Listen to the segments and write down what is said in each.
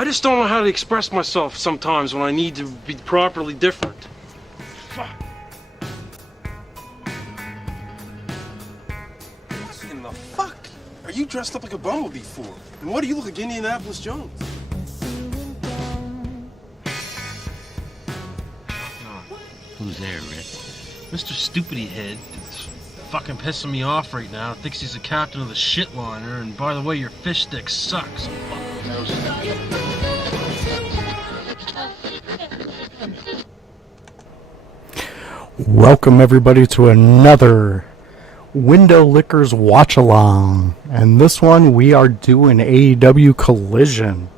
I just don't know how to express myself sometimes when I need to be properly different. Fuck. What in the fuck are you dressed up like a bumblebee for? And what do you look like Indianapolis Jones? Who's there, Rick? Mr. Stupidity Head is fucking pissing me off right now. Thinks he's the captain of the shitliner, and by the way, your fish stick sucks. Welcome everybody to another Window Lickers Watch Along, and this one we are doing AEW Collision.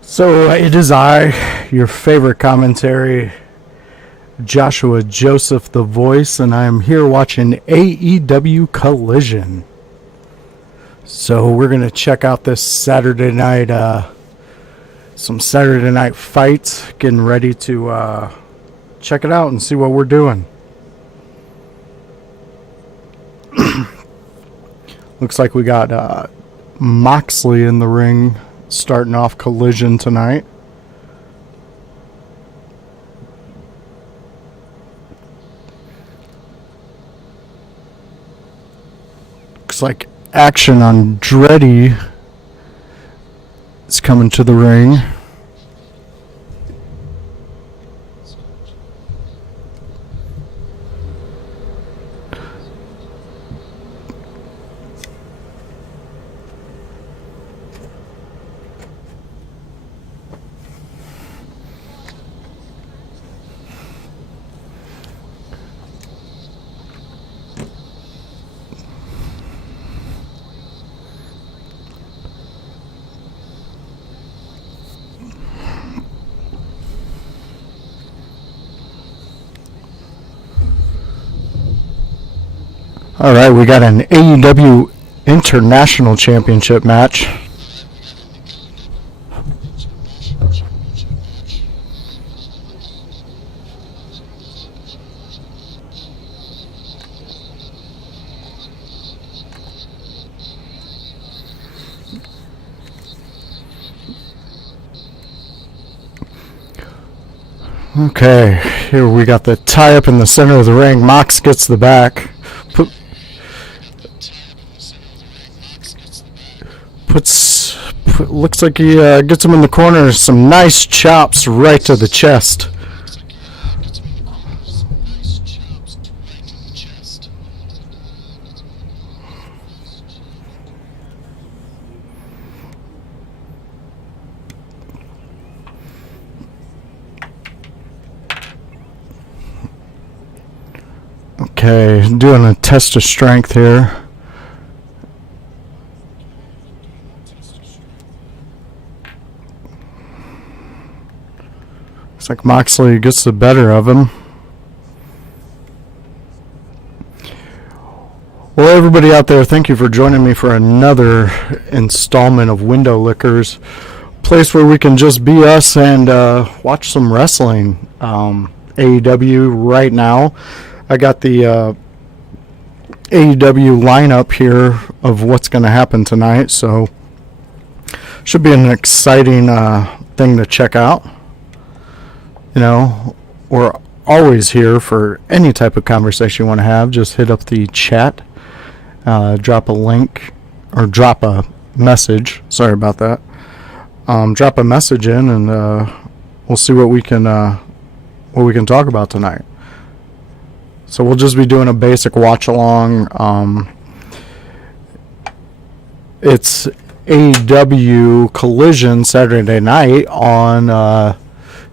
So it is I, your favorite commentary, Joshua Joseph the Voice, and I am here watching AEW Collision. So we're gonna check out this Saturday night, some Saturday night fights, getting ready to check it out and see what we're doing. Looks like we got Moxley in the ring starting off Collision tonight. Looks like Action Andretti is coming to the ring. Alright, we got an AEW International Championship match. Okay, here we got the tie up in the center of the ring. Mox gets the back. Looks like he gets him in the corner. Some nice chops right to the chest. Okay, doing a test of strength here. Looks like Moxley gets the better of him. Well, everybody out there, thank you for joining me for another installment of Window Lickers, place where we can just be us and watch some wrestling. AEW right now. I got the AEW lineup here of what's going to happen tonight, so should be an exciting thing to check out. You know, we're always here for any type of conversation you want to have. Just hit up the chat, drop a link, or drop a message. Sorry about that. Drop a message in, and we'll see what we can talk about tonight. So we'll just be doing a basic watch along. It's AEW Collision Saturday night on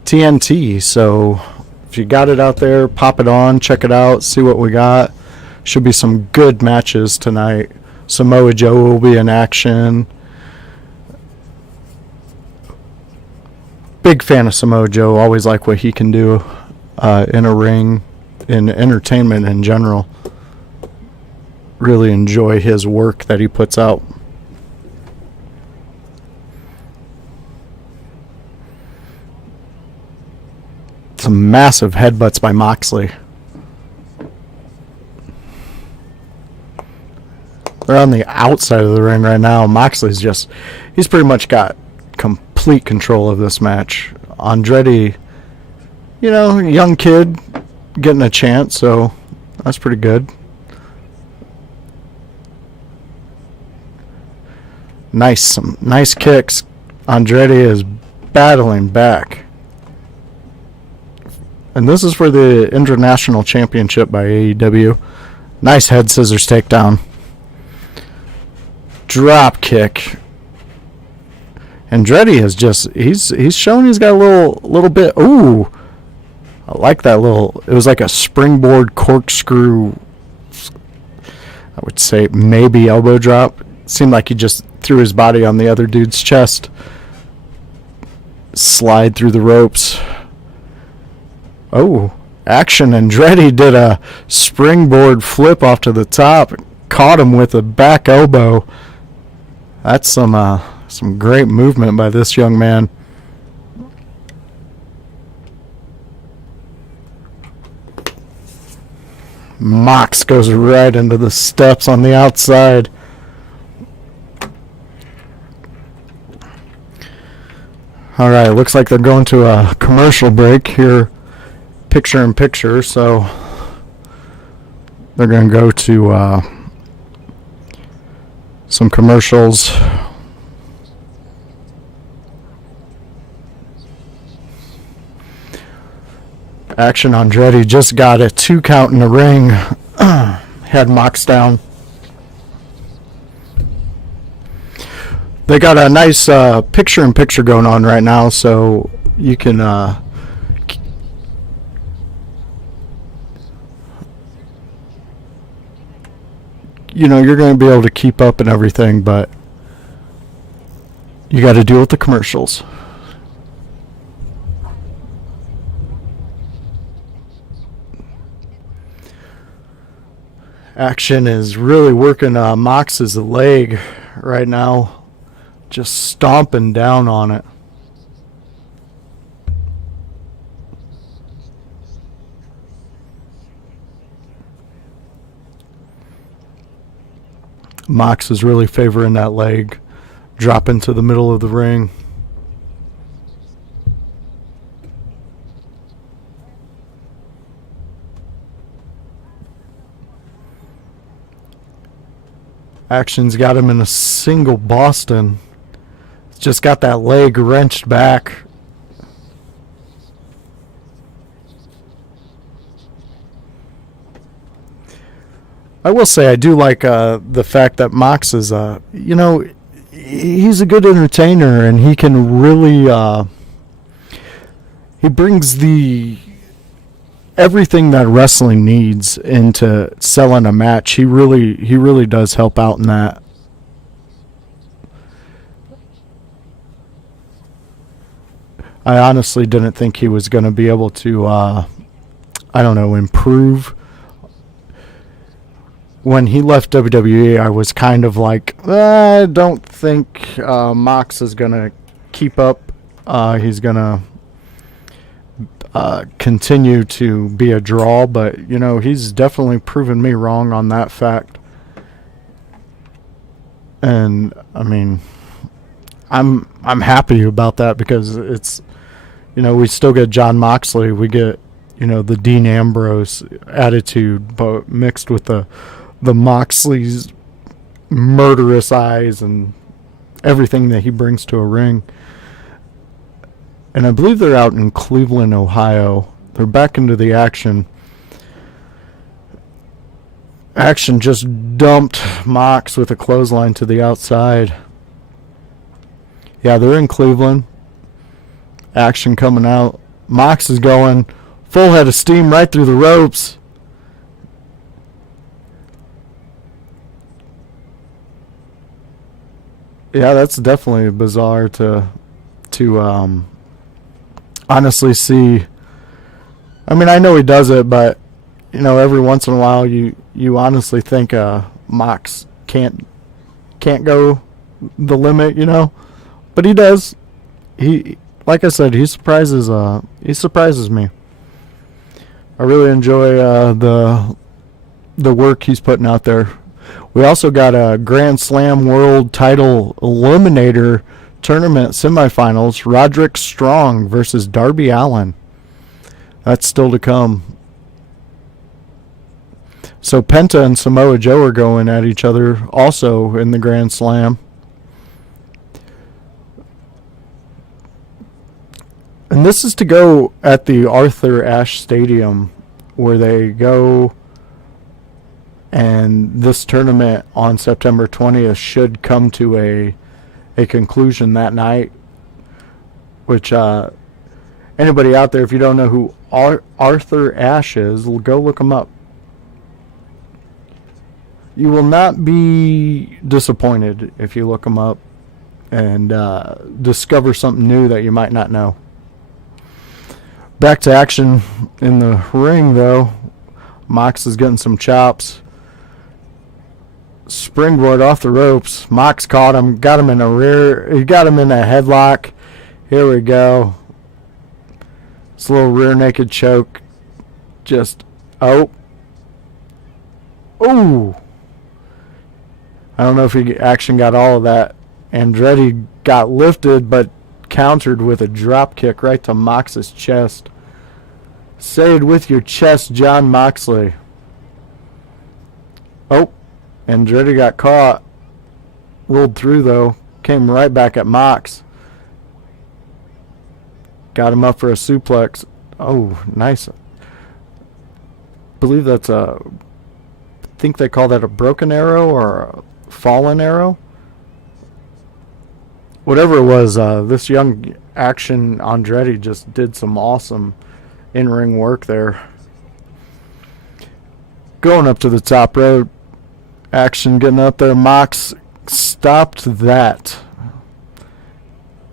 TNT, so if you got it out there, pop it on, check it out, see what we got. Should be some good matches tonight. Samoa Joe will be in action. Big fan of Samoa Joe, always like what he can do in a ring, in entertainment in general. Really enjoy his work that he puts out. Some massive headbutts by Moxley. They're on the outside of the ring right now. Moxley's he's pretty much got complete control of this match. Andretti, young kid getting a chance, so that's pretty good. Some nice kicks. Andretti is battling back. And this is for the International Championship by AEW. Nice head scissors takedown. Drop kick. Andretti has he's shown he's got a little bit. Ooh. I like that it was like a springboard corkscrew, I would say maybe elbow drop. Seemed like he just threw his body on the other dude's chest. Slide through the ropes. Oh, action. Andretti did a springboard flip off to the top. Caught him with a back elbow. That's some great movement by this young man. Mox goes right into the steps on the outside. Alright, looks like they're going to a commercial break here, picture in picture, so they're going to go to some commercials. Action. Andretti just got a 2 count in the ring. Had Mox down. They got a nice picture-in-picture going on right now, so you can you're going to be able to keep up and everything, but you got to deal with the commercials. Action is really working Mox's leg right now. Just stomping down on it. Mox is really favoring that leg. Drop into the middle of the ring. Action's got him in a single Boston. Just got that leg wrenched back. I will say I do like the fact that Mox is, he's a good entertainer, and he can really, he brings everything that wrestling needs into selling a match. He really does help out in that. I honestly didn't think he was going to be able to, improve. When he left WWE, I was kind of like, I don't think Mox is going to keep up. He's going to continue to be a draw, but, he's definitely proven me wrong on that fact. And, I'm happy about that because it's, we still get Jon Moxley. We get, the Dean Ambrose attitude, but mixed with the Moxley's murderous eyes and everything that he brings to a ring. And I believe they're out in Cleveland, Ohio. They're back into the action. Action just dumped Mox with a clothesline to the outside. Yeah, they're in Cleveland. Action coming out. Mox is going full head of steam right through the ropes. Yeah, that's definitely bizarre to honestly see. I know he does it, but every once in a while you honestly think Mox can't go the limit, but he does. He, like I said, he surprises me. I really enjoy the work he's putting out there. We also got a Grand Slam World Title Eliminator tournament semifinals, Roderick Strong versus Darby Allin. That's still to come. So Penta and Samoa Joe are going at each other also in the Grand Slam. And this is to go at the Arthur Ashe Stadium, where they go, and this tournament on September 20th should come to a conclusion that night. Which, anybody out there, if you don't know who Arthur Ashe is, go look him up. You will not be disappointed if you look him up and discover something new that you might not know. Back to action in the ring, though. Mox is getting some chops. Springboard off the ropes. Mox caught him, got him in a rear. He got him in a headlock. Here we go. This little rear naked choke. Just ooh. I don't know if he action got all of that. Andretti got lifted, but countered with a drop kick right to Mox's chest. Say it with your chest, Jon Moxley. Oh, Andretti got caught. Rolled through, though. Came right back at Mox. Got him up for a suplex. Oh, nice. I believe that's I think they call that a broken arrow or a fallen arrow. Whatever it was, this young action Andretti just did some awesome in-ring work there. Going up to the top rope. Action getting up there. Mox stopped that.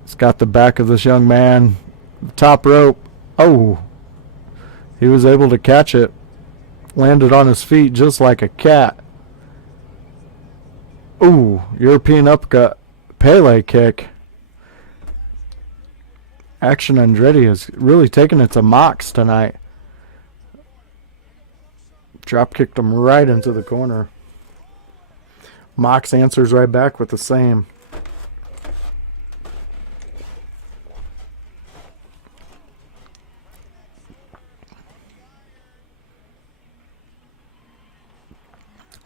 It's got the back of this young man. Top rope. Oh. He was able to catch it. Landed on his feet just like a cat. Ooh. European uppercut. Pele kick. Action Andretti has really taken it to Mox tonight. Drop kicked him right into the corner. Mox answers right back with the same.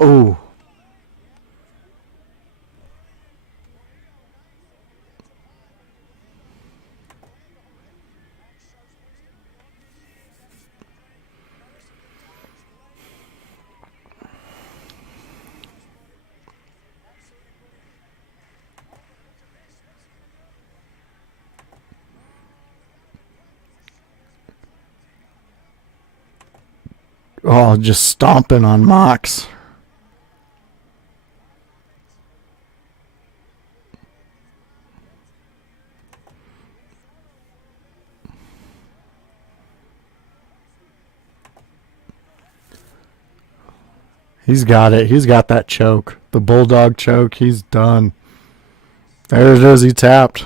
Oh. Oh, just stomping on Mox. He's got it. He's got that choke. The bulldog choke. He's done. There it is. He tapped.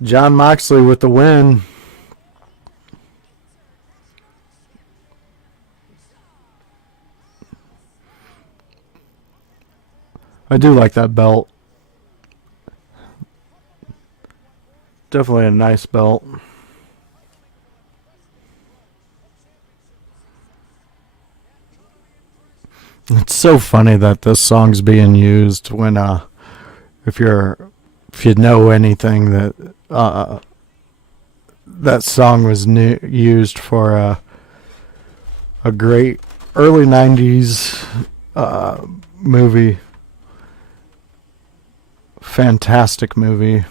Jon Moxley with the win. I do like that belt. Definitely a nice belt. It's so funny that this song's being used when if you know anything that that song was used for a great early 90s movie. Fantastic movie.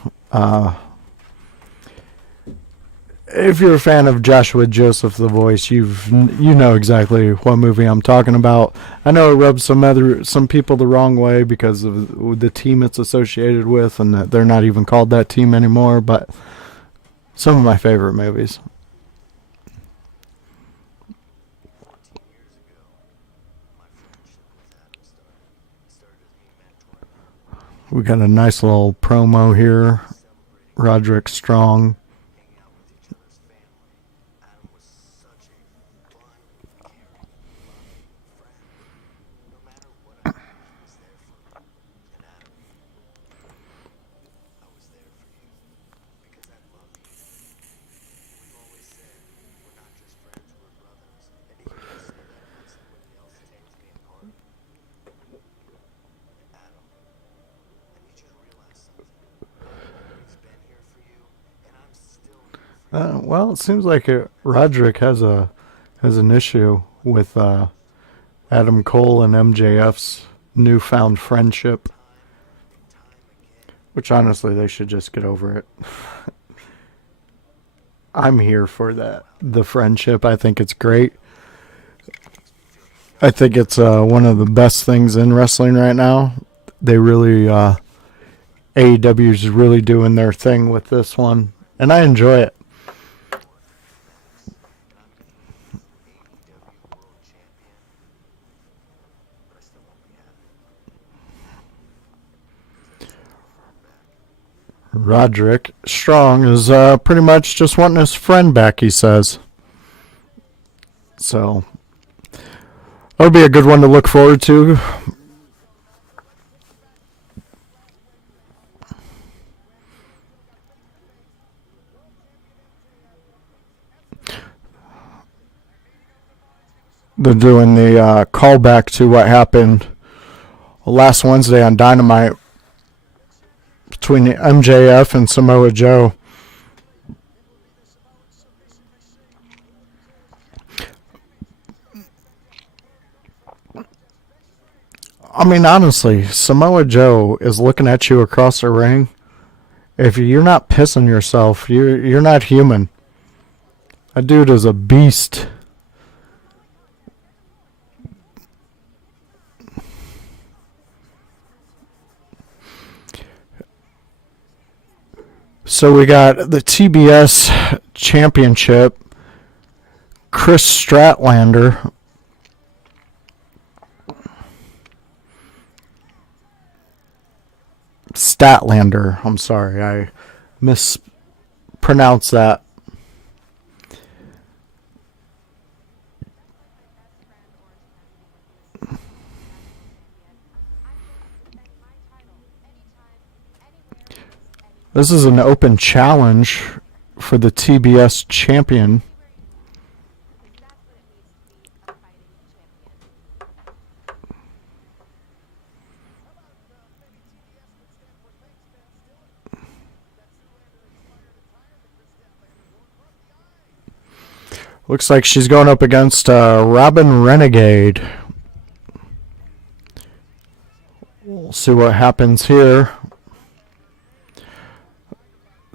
If you're a fan of Joshua Joseph The Voice, you know exactly what movie I'm talking about. I know it rubs some people the wrong way because of the team it's associated with, and that they're not even called that team anymore. But some of my favorite movies. We got a nice little promo here. Roderick Strong. Well, it seems like Roderick has an issue with Adam Cole and MJF's newfound friendship, which honestly they should just get over it. I'm here for that. The friendship, I think it's great. I think it's one of the best things in wrestling right now. They really, AEW's really doing their thing with this one, and I enjoy it. Roderick Strong is pretty much just wanting his friend back, he says. So, that'll be a good one to look forward to. They're doing the callback to what happened last Wednesday on Dynamite between the MJF and Samoa Joe. I mean, honestly, Samoa Joe is looking at you across the ring. If you're not pissing yourself, you're not human. That dude is a beast. So we got the TBS Championship. Chris Statlander I'm sorry, I mispronounced that. This is an open challenge for the TBS champion. Looks like she's going up against Robin Renegade. We'll see what happens here.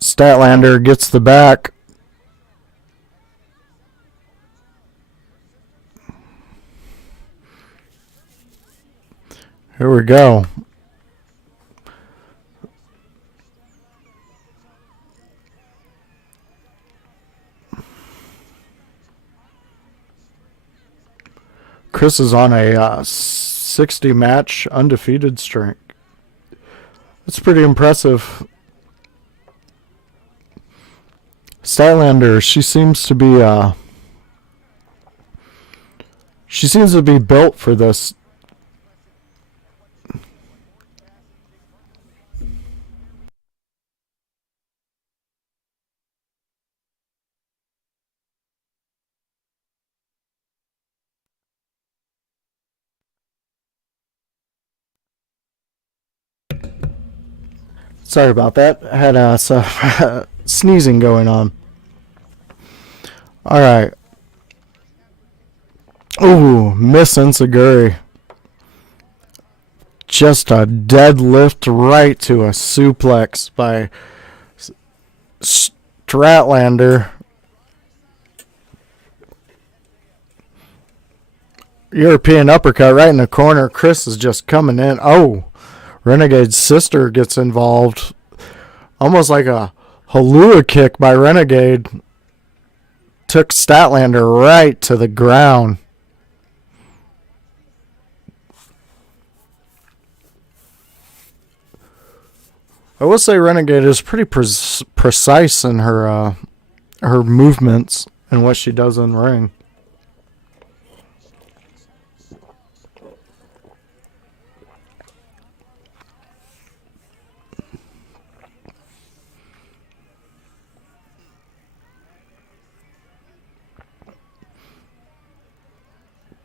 Statlander gets the back. Here we go. Chris is on a 60 match undefeated streak. That's pretty impressive. Statlander, she seems to be built for this. Sorry about that. I had some sneezing going on. All right. Ooh, Miss Enziguri. Just a deadlift right to a suplex by Statlander. European uppercut right in the corner. Chris is just coming in. Oh, Renegade's sister gets involved. Almost like a Halua kick by Renegade. Took Statlander right to the ground. I will say Renegade is pretty precise in her movements and what she does in the ring.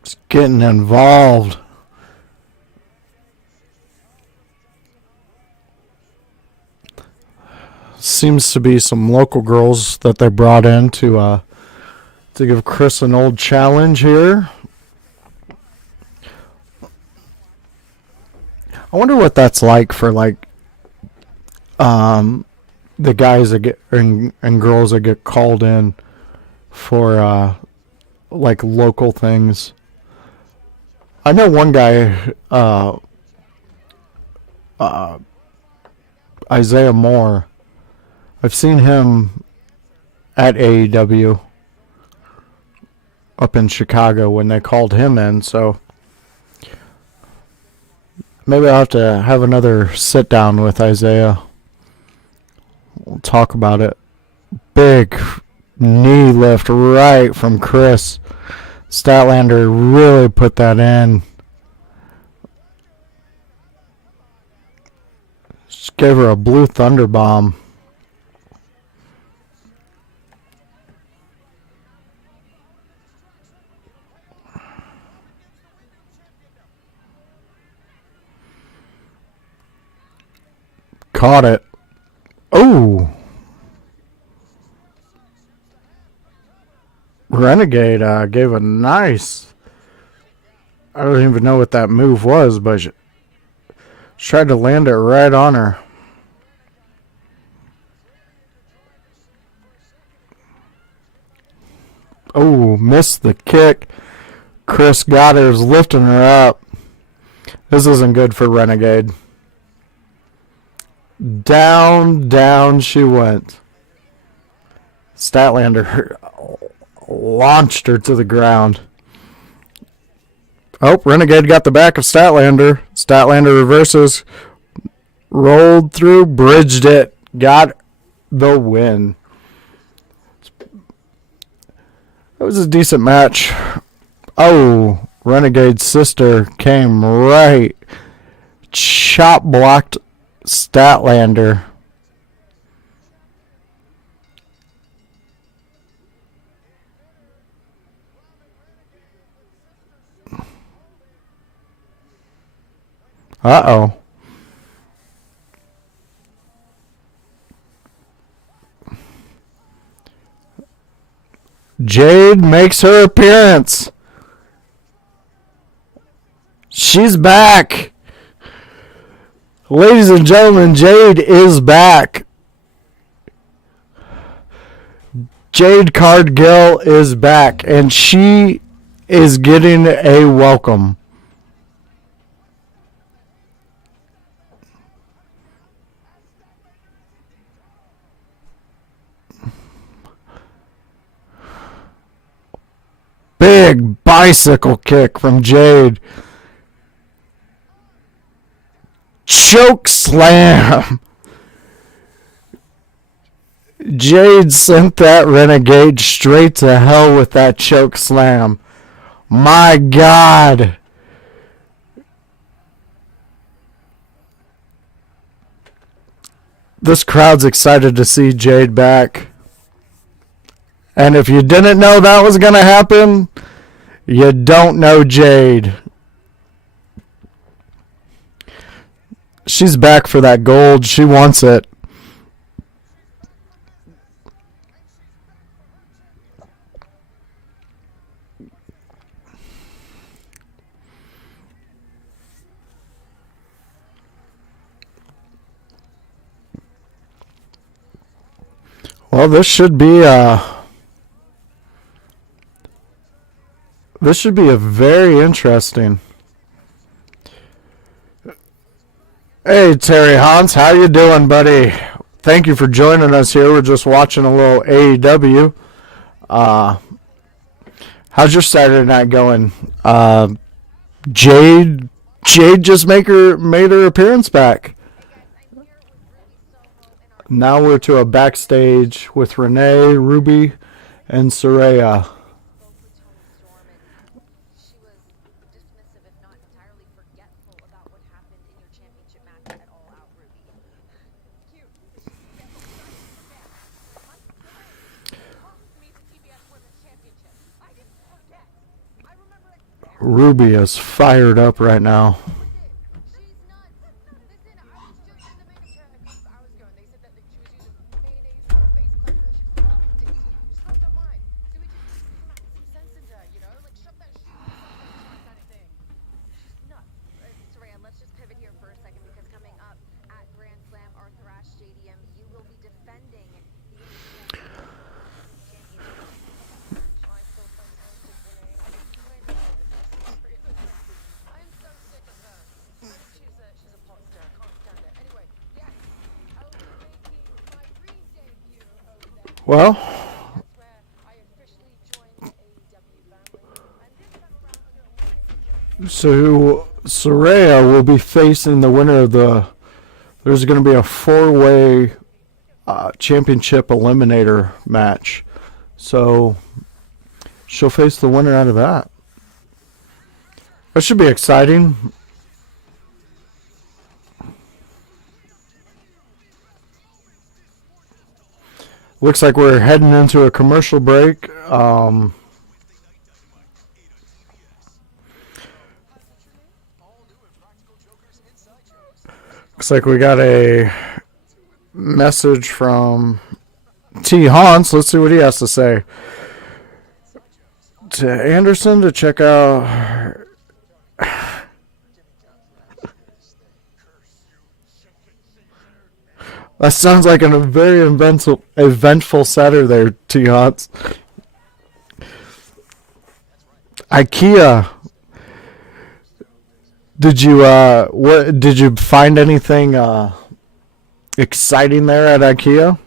Just getting involved. seems to be some local girls that they brought in to give Chris an old challenge here. I wonder what that's like for like the guys that get and girls that get called in for like local things. I know one guy, Isaiah Moore. I've seen him at AEW up in Chicago when they called him in, so maybe I'll have to have another sit down with Isaiah. We'll talk about it. Big knee lift right from Chris. Statlander really put that in. Just gave her a blue thunder bomb. Caught it. Oh. Renegade gave a nice... I don't even know what that move was, but she tried to land it right on her. Oh, missed the kick. Chris got her, is lifting her up. This isn't good for Renegade. Down, down she went. Statlander launched her to the ground. Oh, Renegade got the back of Statlander. Statlander reverses. Rolled through, bridged it. Got the win. That was a decent match. Oh, Renegade's sister came right. Chop blocked Statlander. Uh-oh. Jade makes her appearance. She's back. Ladies and gentlemen, Jade is back. Jade Cargill is back, and she is getting a welcome. Big bicycle kick from Jade. Choke slam. Jade sent that Renegade straight to hell with that choke slam. My God. This crowd's excited to see Jade back. And if you didn't know that was going to happen, you don't know Jade. She's back for that gold. She wants it. Well, this should be a very interesting. Hey, Terry Hans, how you doing, buddy? Thank you for joining us here. We're just watching a little AEW. How's your Saturday night going? Jade just made her appearance back. Now we're to a backstage with Renee, Ruby, and Saraya. Ruby is fired up right now. Well, so Soraya will be facing the winner of the. There's going to be a four-way championship eliminator match. So she'll face the winner out of that. That should be exciting. Looks like we're heading into a commercial break. Looks like we got a message from T. Hans. Let's see what he has to say. To Anderson to check out. That sounds like a very eventful Saturday there, T. Hans. IKEA. Did you find anything exciting there at IKEA?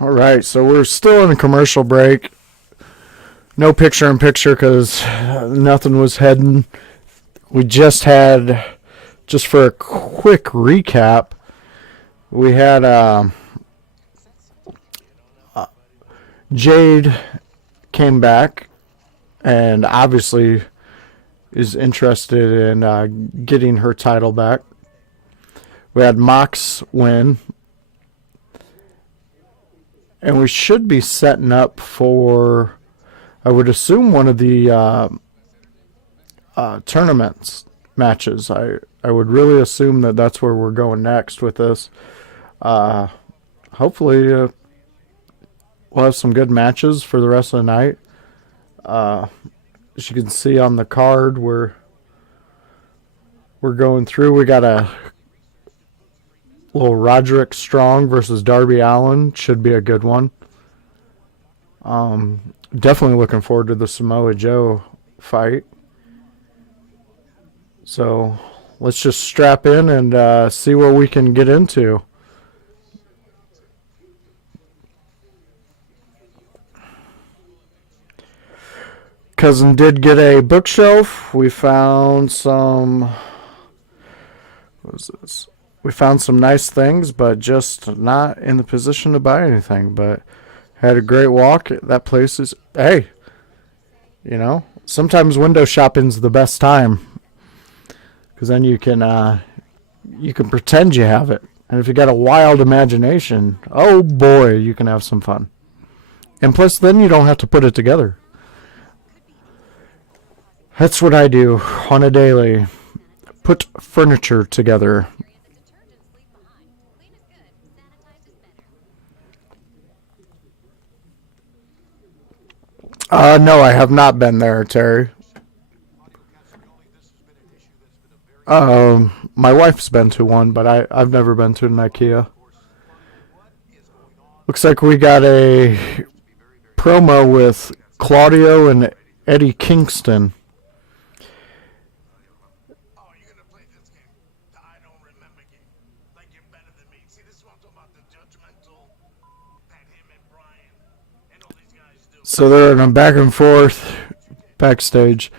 All right, so we're still in a commercial break. No picture-in-picture because nothing was heading. We just for a quick recap, we had Jade came back and obviously is interested in getting her title back. We had Mox win. And we should be setting up for, I would assume, one of the tournaments matches. I would really assume that that's where we're going next with this. Hopefully, we'll have some good matches for the rest of the night. As you can see on the card, we're going through. We got a little Roderick Strong versus Darby Allin. Should be a good one. Definitely looking forward to the Samoa Joe fight. So let's just strap in and see what we can get into. Cousin did get a bookshelf. We found some. What was this? We found some nice things, but just not in the position to buy anything. But had a great walk. That place is, hey, sometimes window shopping's the best time, because then you can pretend you have it, and if you got a wild imagination, oh boy, you can have some fun. And plus, then you don't have to put it together. That's what I do on a daily. Put furniture together. No, I have not been there, Terry. My wife's been to one, but I've never been to an IKEA. Looks like we got a promo with Claudio and Eddie Kingston. So they're in a back and forth backstage.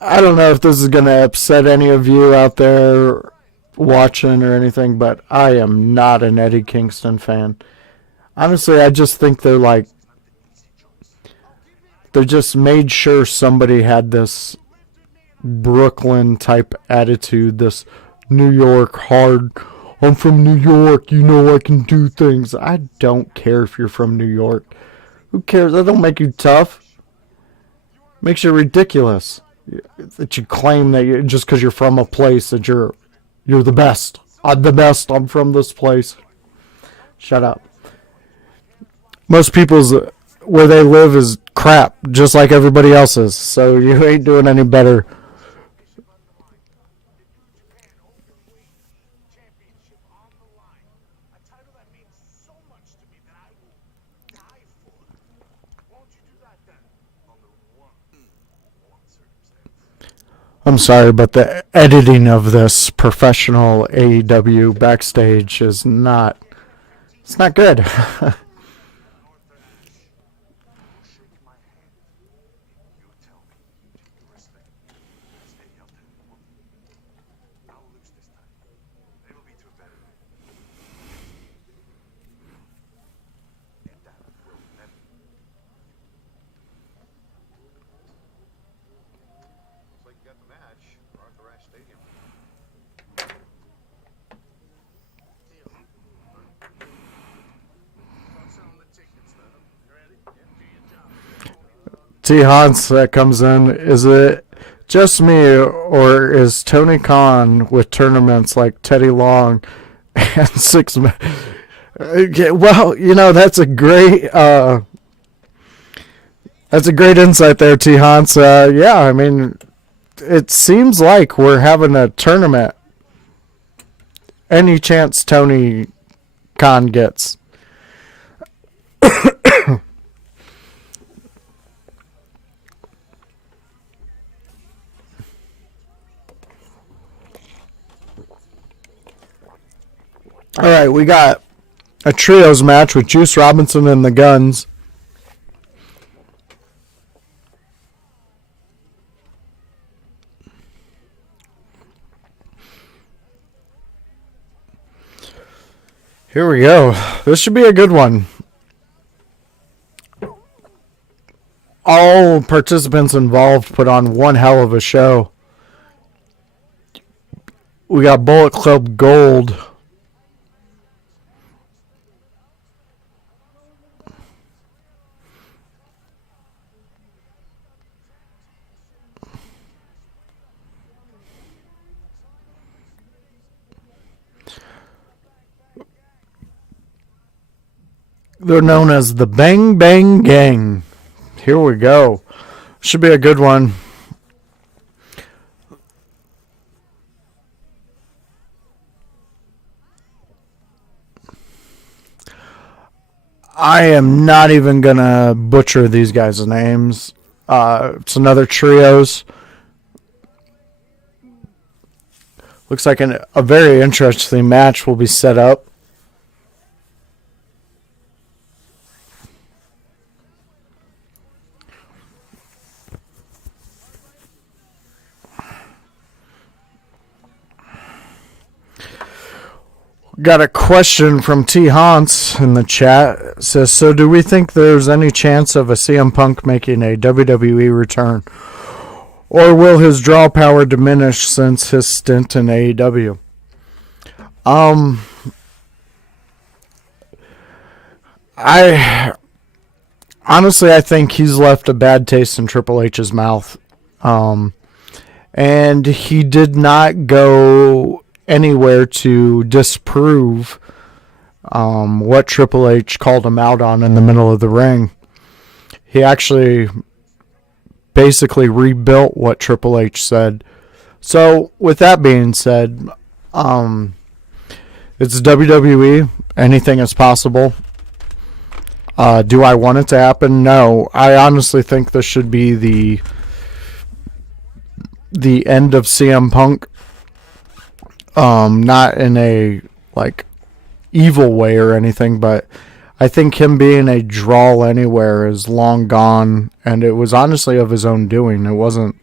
I don't know if this is going to upset any of you out there watching or anything, but I am not an Eddie Kingston fan. Honestly, I just think they just made sure somebody had this Brooklyn type attitude, this New York hard, I'm from New York, I can do things. I don't care if you're from New York. Who cares? That don't make you tough. Makes you ridiculous that you claim that just because you're from a place that you're the best. I'm the best. I'm from this place. Shut up. Most people's where they live is crap, just like everybody else's. So you ain't doing any better. I'm sorry, but the editing of this professional AEW backstage is not. It's not good. T. Hans that comes in. Is it just me, or is Tony Khan with tournaments like Teddy Long and six? Okay, well, that's a great insight there, T. Hans. Yeah, I mean, it seems like we're having a tournament any chance Tony Khan gets. All right, we got a trios match with Juice Robinson and the Guns. Here we go. This should be a good one. All participants involved put on one hell of a show. We got Bullet Club Gold. They're known as the Bang Bang Gang. Here we go. Should be a good one. I am not even going to butcher these guys' names. It's another trios. Looks like a very interesting match will be set up. Got a question from T. Hans in the chat. It says, so do we think there's any chance of a CM Punk making a WWE return? Or will his draw power diminish since his stint in AEW? I think he's left a bad taste in Triple H's mouth. And he did not go anywhere to disprove what Triple H called him out on in the middle of the ring. He actually basically rebuilt what Triple H said. So with that being said, it's WWE. Anything is possible. Do I want it to happen? No. I honestly think this should be the end of CM Punk. Not in a evil way or anything, but I think him being a draw anywhere is long gone, and it was honestly of his own doing. It wasn't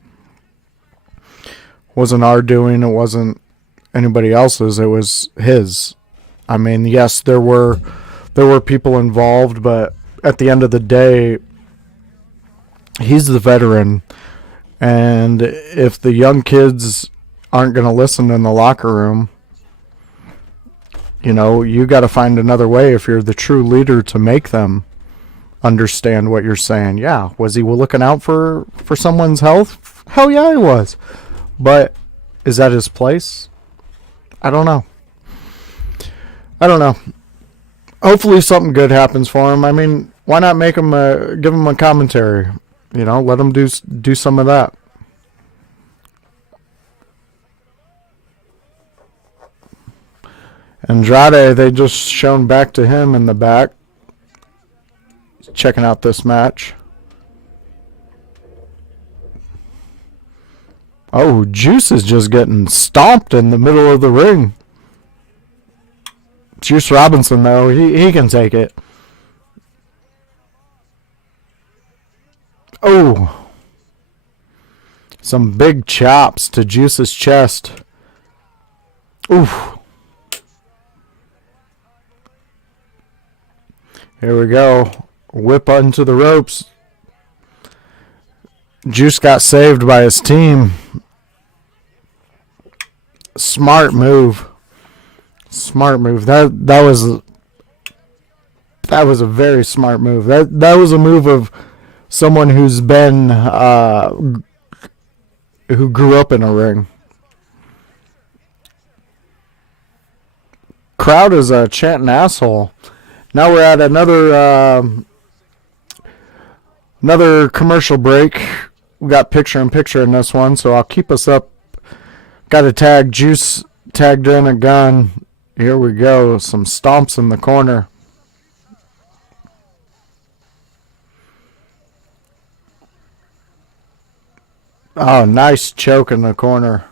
our doing. It wasn't anybody else's. It was his. I mean, yes, there were people involved, but at the end of the day, he's the veteran, and if the young kids aren't going to listen in the locker room, you got to find another way if you're the true leader to make them understand what you're saying. Yeah, was he looking out for someone's health? Hell yeah, he was. But is that his place? I don't know. Hopefully something good happens for him. I mean, why not make him give him a commentary? Let him do some of that. Andrade, they just shown back to him in the back. Checking out this match. Oh, Juice is just getting stomped in the middle of the ring. Juice Robinson, though, he can take it. Oh. Some big chops to Juice's chest. Oof. Here we go. Whip onto the ropes. Juice got saved by his team. Smart move. Smart move. That was a very smart move. That was a move of someone who's been who grew up in a ring. Crowd is chanting asshole. Now we're at another commercial break. We got picture in picture in this one, so I'll keep us up. Got a tag. Juice tagged in a gun. Here we go. Some stomps in the corner. Oh, nice choke in the corner.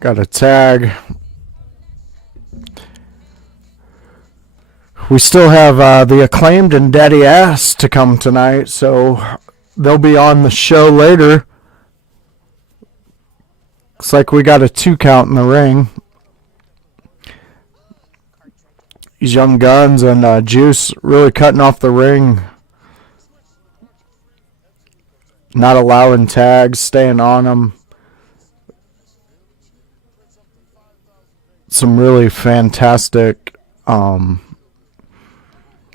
Got a tag. We still have the Acclaimed and Daddy Ass to come tonight, so they'll be on the show later. Looks like we got a 2 count in the ring. These Young Guns and Juice really cutting off the ring. Not allowing tags, staying on them. Some really fantastic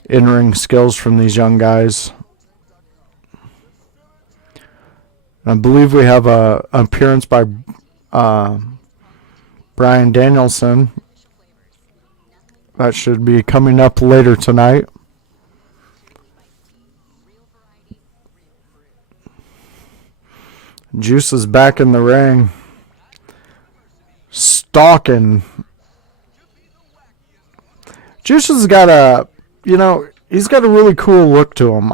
in-ring skills from these young guys. I believe we have an appearance by Brian Danielson. That should be coming up later tonight. Juice is back in the ring. Stalking. Juice has got he's got a really cool look to him.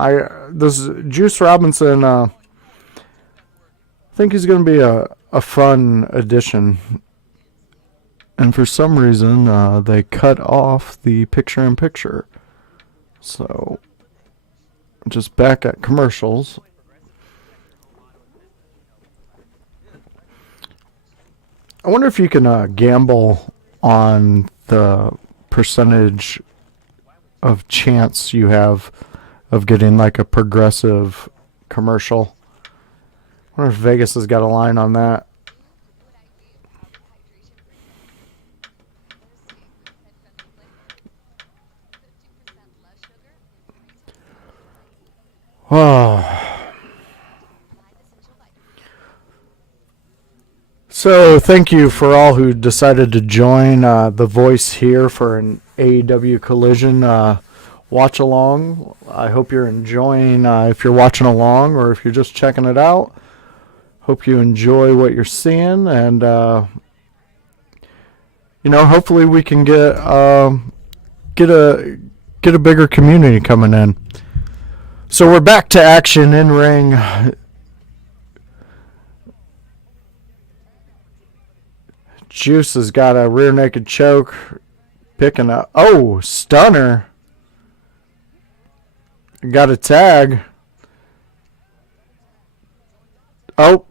This Juice Robinson, I think he's going to be a fun addition. And for some reason, they cut off the picture-in-picture. So, just back at commercials. I wonder if you can gamble on the percentage of chance you have of getting like a Progressive commercial. I wonder if Vegas has got a line on that. Oh. So thank you for all who decided to join The Voice here for an AEW Collision watch along. I hope you're enjoying, if you're watching along or if you're just checking it out. Hope you enjoy what you're seeing, and hopefully we can get a bigger community coming in. So we're back to action in ring. Juice has got a rear naked choke. Picking up. Oh, stunner. Got a tag. Oh.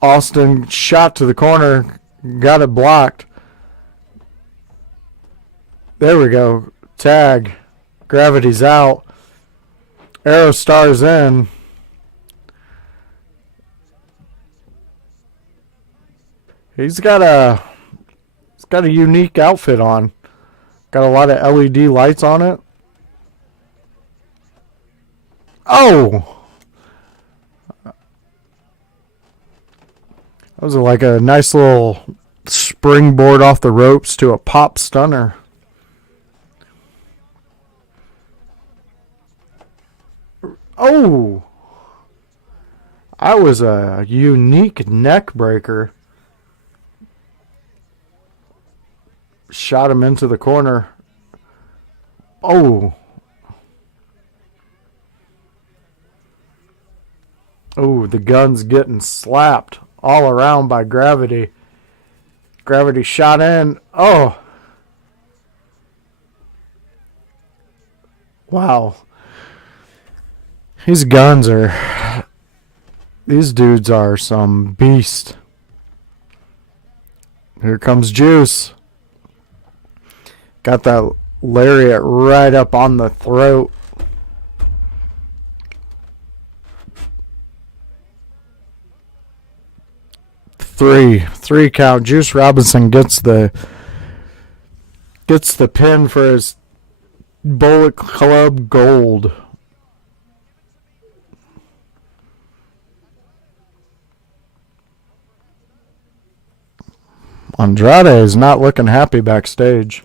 Austin shot to the corner. Got it blocked. There we go. Tag. Gravity's out. Aerostar's in. He's got a unique outfit on. Got a lot of LED lights on it. Oh! That was like a nice little springboard off the ropes to a pop stunner. Oh! That was a unique neck breaker. Shot him into the corner. Oh. Oh, the gun's getting slapped all around by Gravity. Gravity shot in. Oh. Wow. These guns are... These dudes are some beast. Here comes Juice. Got that lariat right up on the throat. Three count. Juice Robinson gets the pin for his Bullet Club Gold. Andrade is not looking happy backstage.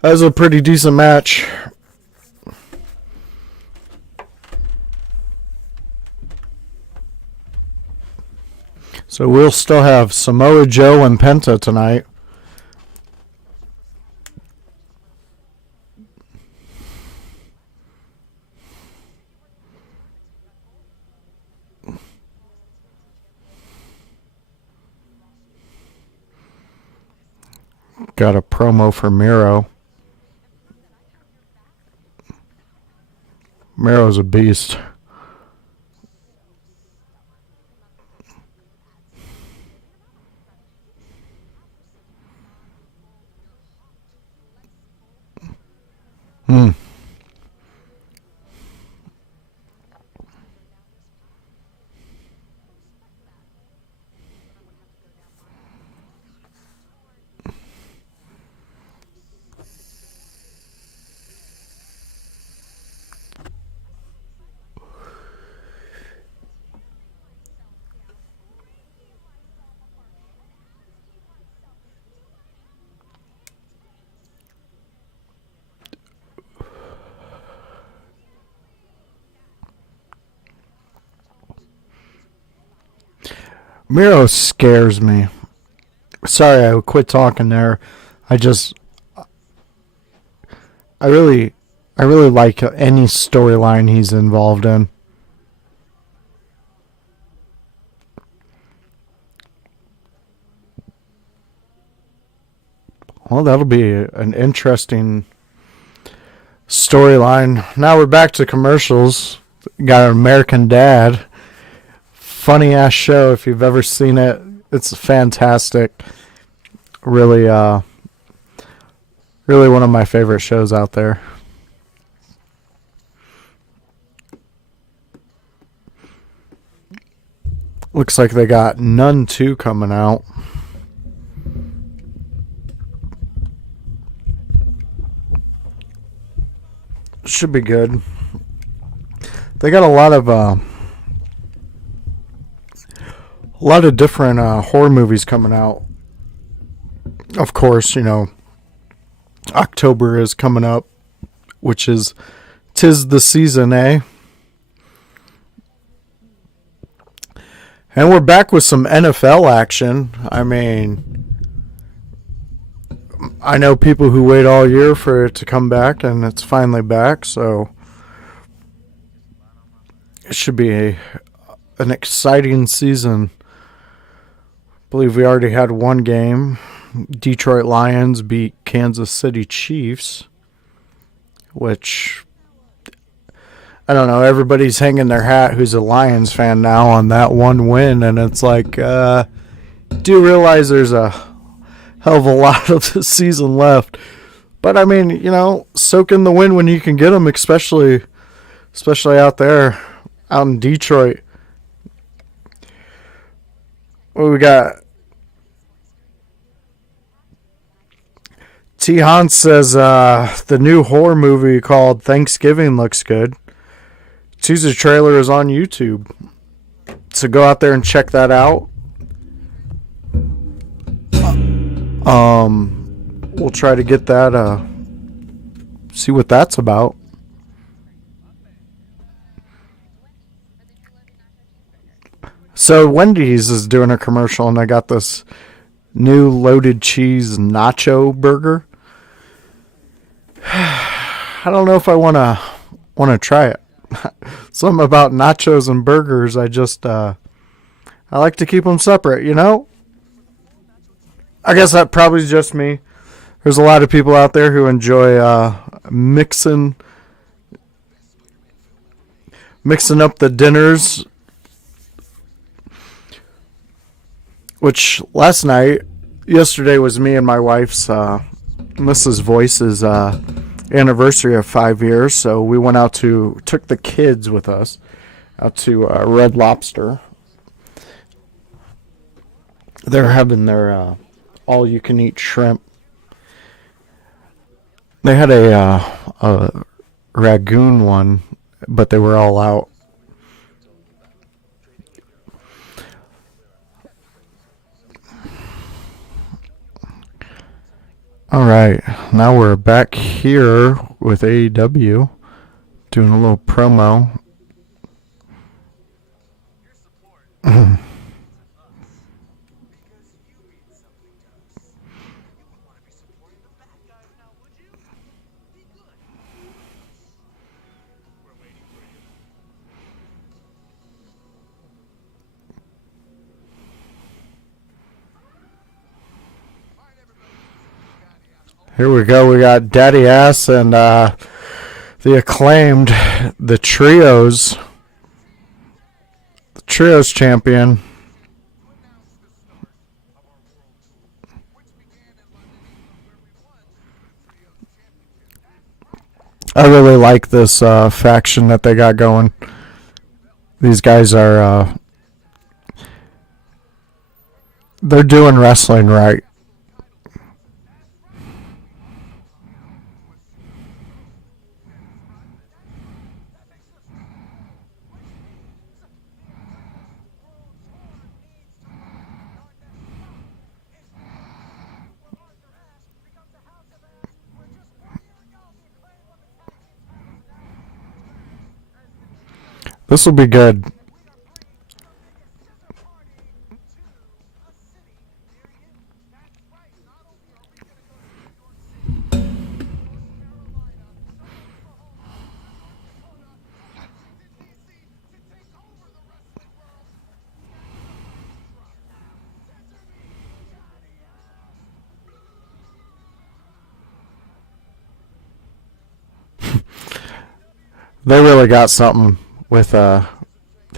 That was a pretty decent match. So we'll still have Samoa Joe and Penta tonight. Got a promo for Miro. Miro's a beast. Miro scares me. Sorry, I quit talking there. I really like any storyline he's involved in. Well, that'll be an interesting storyline. Now we're back to commercials. Got an American Dad. Funny ass show if you've ever seen it. It's fantastic. Really one of my favorite shows out there. Looks like they got Nun 2 coming out. Should be good. They got a lot of different horror movies coming out. Of course, you know, October is coming up, which is 'tis the season, eh? And we're back with some NFL action. I mean, I know people who wait all year for it to come back, and it's finally back, so it should be an exciting season. I believe we already had one game. Detroit Lions beat Kansas City Chiefs, which, I don't know, everybody's hanging their hat who's a Lions fan now on that one win, and it's like, do realize there's a hell of a lot of the season left. But, I mean, you know, soak in the win when you can get them, especially out there, out in Detroit. What we got? T. Hans says the new horror movie called Thanksgiving looks good. Teaser trailer is on YouTube, so go out there and check we'll try to get that, see what that's about. So Wendy's is doing a commercial, and I got this new loaded cheese nacho burger. I don't know if I want to try it. Something about nachos and burgers, I like to keep them separate, you know? I guess that probably is just me. There's a lot of people out there who enjoy mixing up the dinners. Which yesterday was me and my wife's, Mrs. Voice's anniversary of 5 years. So we went took the kids with us out to Red Lobster. They're having their all-you-can-eat shrimp. They had a Ragoon one, but they were all out. All right, now we're back here with AEW, doing a little promo. Here we go. We got Daddy Ass and the Acclaimed, the Trios champion. I really like this faction that they got going. These guys are they're doing wrestling right. This will be good. They really got something with the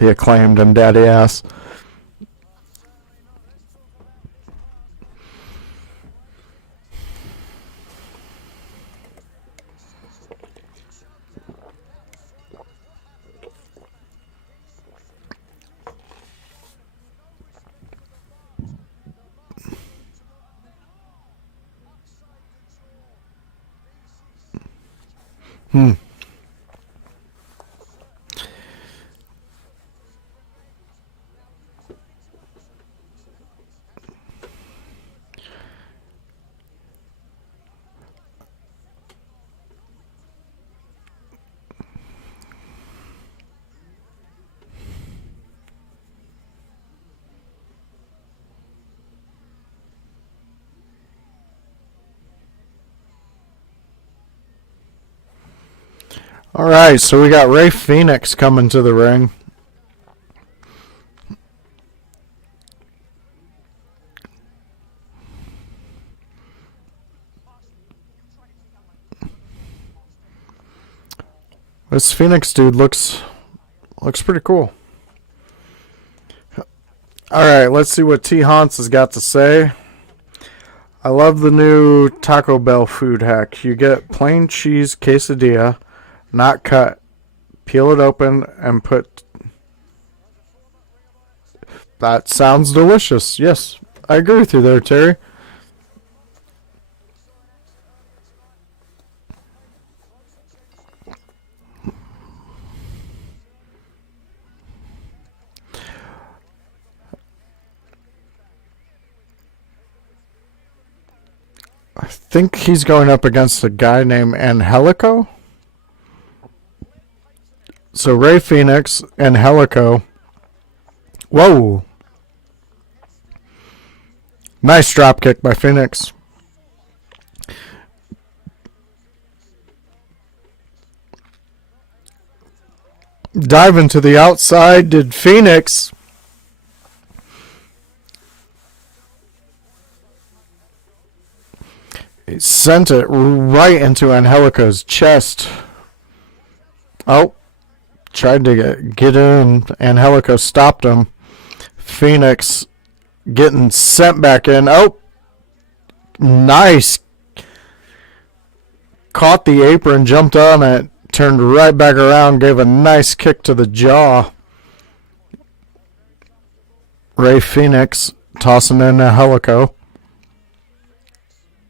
Acclaimed and Daddy Ass. All right, so we got Ray Phoenix coming to the ring. This Phoenix dude looks pretty cool. All right, let's see what T. Hans has got to say. I love the new Taco Bell food hack. You get plain cheese quesadilla, not cut. Peel it open and put... That sounds delicious. Yes, I agree with you there, Terry. I think he's going up against a guy named Angelico. So Rey Fenix, Angelico. Whoa. Nice drop kick by Fenix. Diving to the outside did Fenix. He sent it right into Angelico's chest. Oh. Tried to get in. Angelico stopped him. Fenix getting sent back in. Oh. Nice. Caught the apron, jumped on it. Turned right back around, gave a nice kick to the jaw. Rey Fenix tossing in Angelico.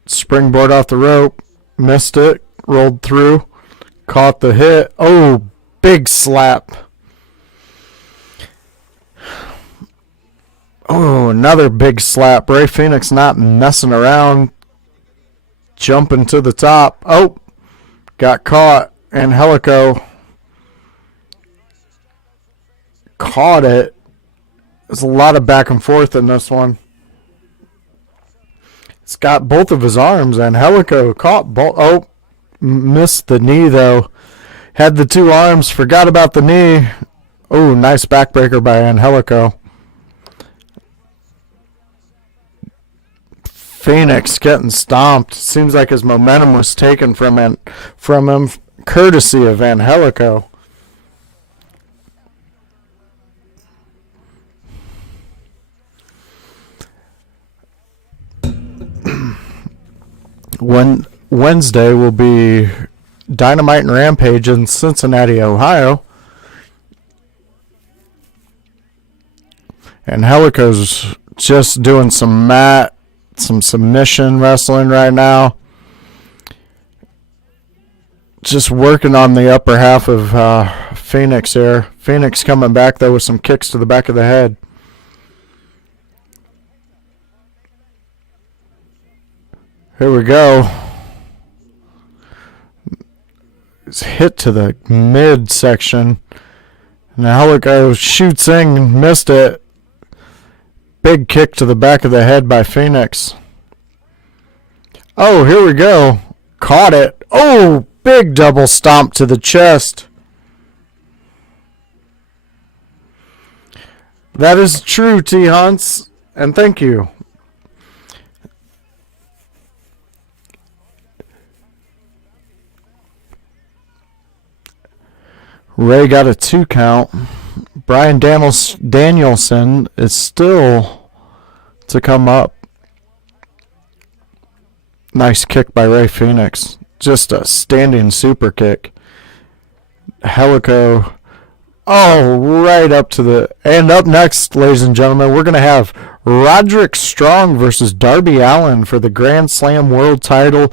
Springboard off the rope. Missed it. Rolled through. Caught the hit. Oh, big slap. Oh, another big slap. Rey Fenix not messing around. Jumping to the top. Oh, got caught. Angelico caught it. There's a lot of back and forth in this one. It's got both of his arms. Angelico caught both. Oh, missed the knee though. Had the two arms. Forgot about the knee. Oh, nice backbreaker by Angelico. Fenix getting stomped. Seems like his momentum was taken from him. Courtesy of Angelico. Wednesday will be Dynamite and Rampage in Cincinnati, Ohio. Angelico's just doing some submission wrestling right now. Just working on the upper half of Fenix here. Fenix coming back, though, with some kicks to the back of the head. Here we go. It's hit to the midsection. Angelico shoots in, missed it. Big kick to the back of the head by Fenix. Oh, here we go. Caught it. Oh, big double stomp to the chest. That is true, T. Hunts, and thank you. Ray got a 2 count. Brian Danielson is still to come up. Nice kick by Rey Fenix. Just a standing super kick. Angelico. Oh, right up to the... And up next, ladies and gentlemen, we're going to have Roderick Strong versus Darby Allin for the Grand Slam World Title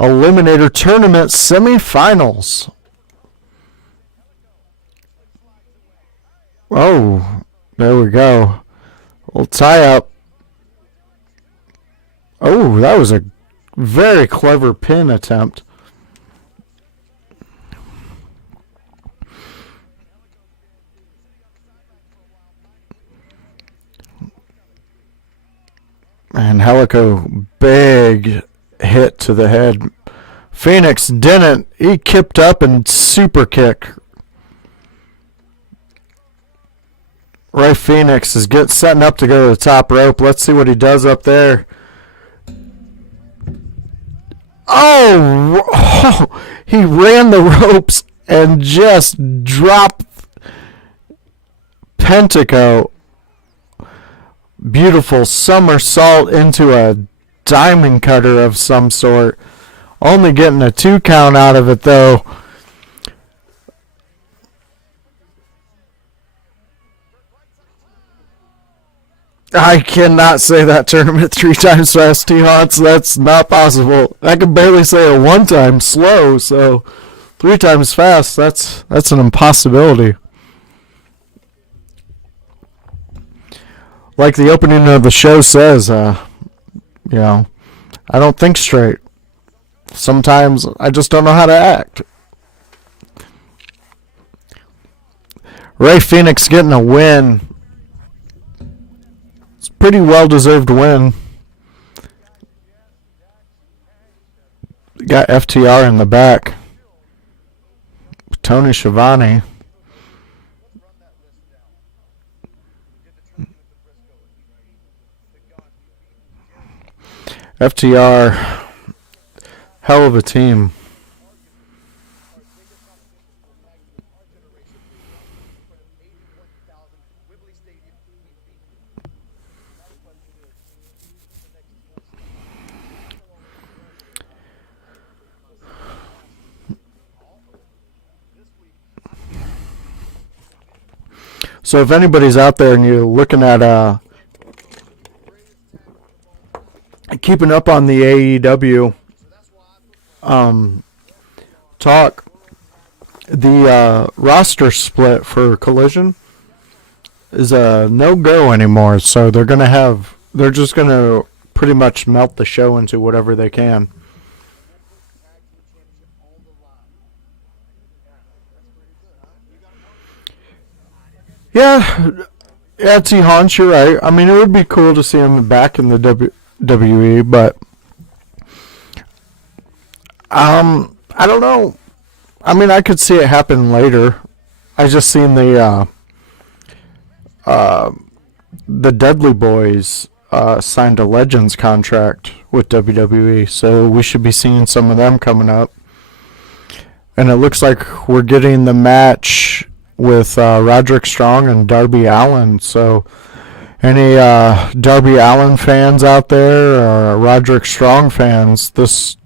Eliminator Tournament semifinals. Oh, there we go. We'll tie up. Oh, that was a very clever pin attempt. And Angelico, big hit to the head. Fenix didn't. He kipped up and super kick. Rey Fenix is setting up to go to the top rope. Let's see what he does up there. Oh, he ran the ropes and just dropped Pentaco. Beautiful somersault into a diamond cutter of some sort. Only getting a 2 count out of it though. I cannot say that tournament 3 times fast, T-Hots. That's not possible. I can barely say it 1 time slow, so 3 times fast, that's an impossibility. Like the opening of the show says, I I don't think straight. Sometimes I just don't know how to act. Ray Phoenix getting a win. It's a pretty well-deserved win. Got FTR in the back. Tony Schiavone. FTR, hell of a team. So if anybody's out there and you're looking at keeping up on the AEW talk, the roster split for Collision is a no-go anymore. So they're just gonna pretty much melt the show into whatever they can. Yeah, T. Hans, you're right. I mean, it would be cool to see him back in the WWE, but I don't know. I mean, I could see it happen later. I just seen the Dudley Boys signed a Legends contract with WWE, so we should be seeing some of them coming up. And it looks like we're getting the match with Roderick Strong and Darby Allin. So any Darby Allin fans out there, or Roderick Strong fans, this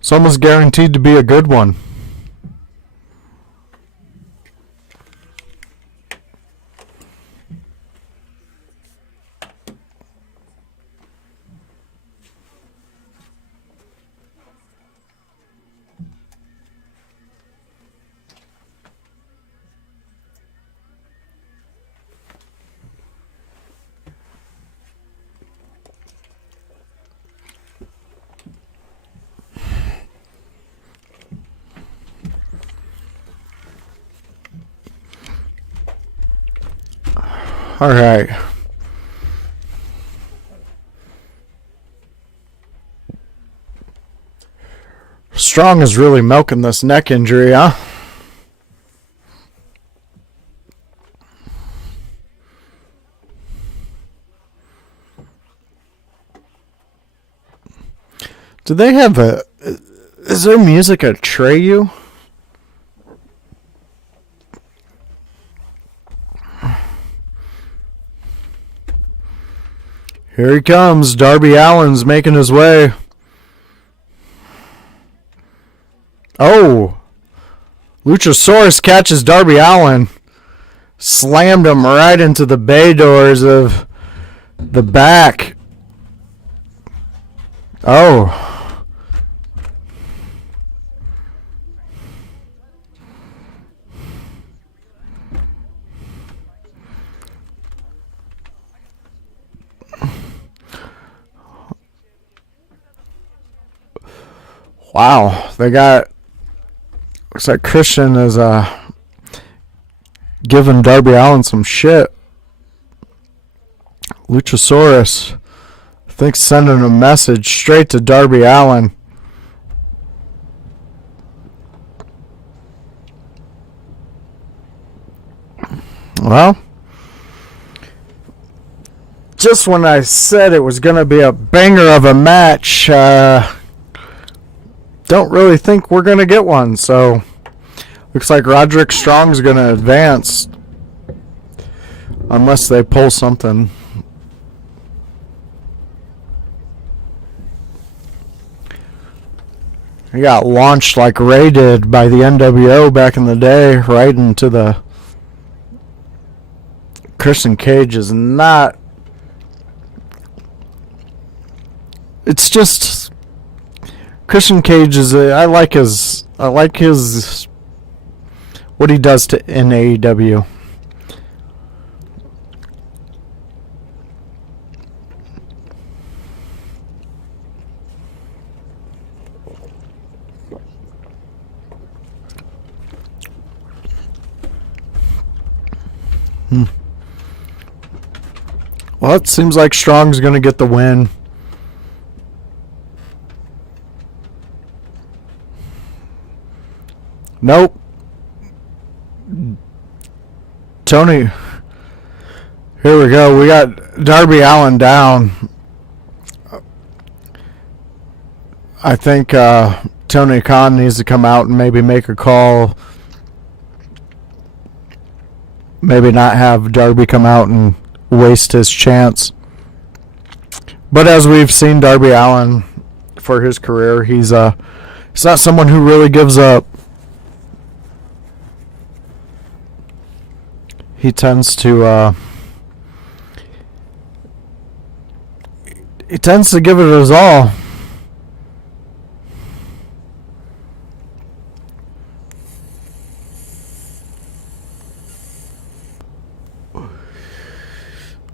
is almost guaranteed to be a good one. All right. Strong is really milking this neck injury, huh? Do they have is their music a Treyu? Here he comes. Darby Allin's making his way. Oh. Luchasaurus catches Darby Allin. Slammed him right into the bay doors of the back. Oh. Wow, they got, looks like Christian is giving Darby Allin some shit. Luchasaurus, I think, sending a message straight to Darby Allin. Well, just when I said it was going to be a banger of a match, don't really think we're going to get one. So, looks like Roderick Strong's going to advance. Unless they pull something. He got launched like Ray did by the NWO back in the day, right into the... Christian Cage is not... It's just... Christian Cage is I like his what he does in AEW. Well, it seems like Strong's going to get the win. Nope. Tony. Here we go. We got Darby Allin down. I think Tony Khan needs to come out and maybe make a call. Maybe not have Darby come out and waste his chance. But as we've seen Darby Allin for his career, he's not someone who really gives up. He tends to give it his all.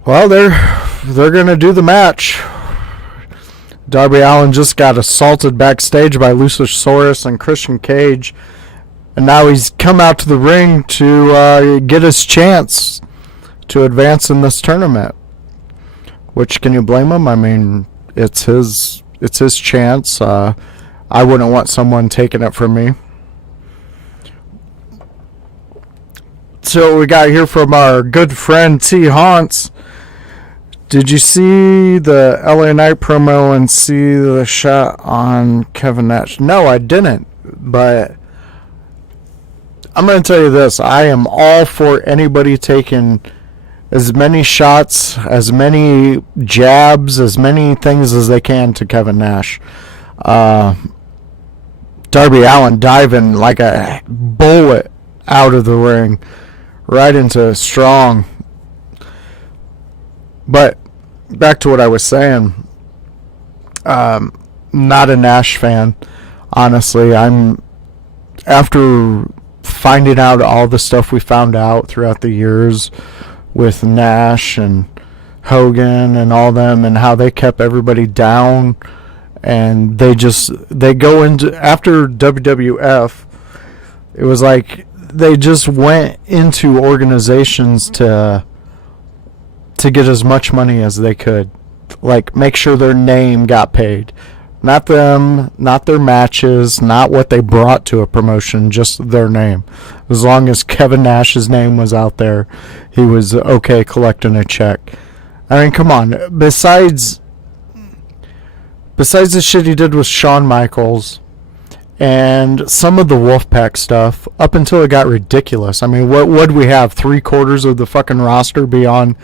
Well, they're gonna do the match. Darby Allin just got assaulted backstage by Luchasaurus and Christian Cage, and now he's come out to the ring to get his chance to advance in this tournament. Which, can you blame him? I mean, it's his chance. I wouldn't want someone taking it from me. So we got here from our good friend T. Haunts. Did you see the LA Knight promo and see the shot on Kevin Nash? No, I didn't. But I'm going to tell you this. I am all for anybody taking as many shots, as many jabs, as many things as they can to Kevin Nash. Darby Allin diving like a bullet out of the ring, right into Strong. But back to what I was saying. Not a Nash fan, honestly. After finding out all the stuff we found out throughout the years with Nash and Hogan and all them, and how they kept everybody down, and they go into, after WWF, it was like they just went into organizations to get as much money as they could. Like, make sure their name got paid. Not them, not their matches, not what they brought to a promotion, just their name. As long as Kevin Nash's name was out there, he was okay collecting a check. I mean, come on. Besides the shit he did with Shawn Michaels and some of the Wolfpack stuff, up until it got ridiculous. I mean, what would we have? 3/4 of the fucking roster be on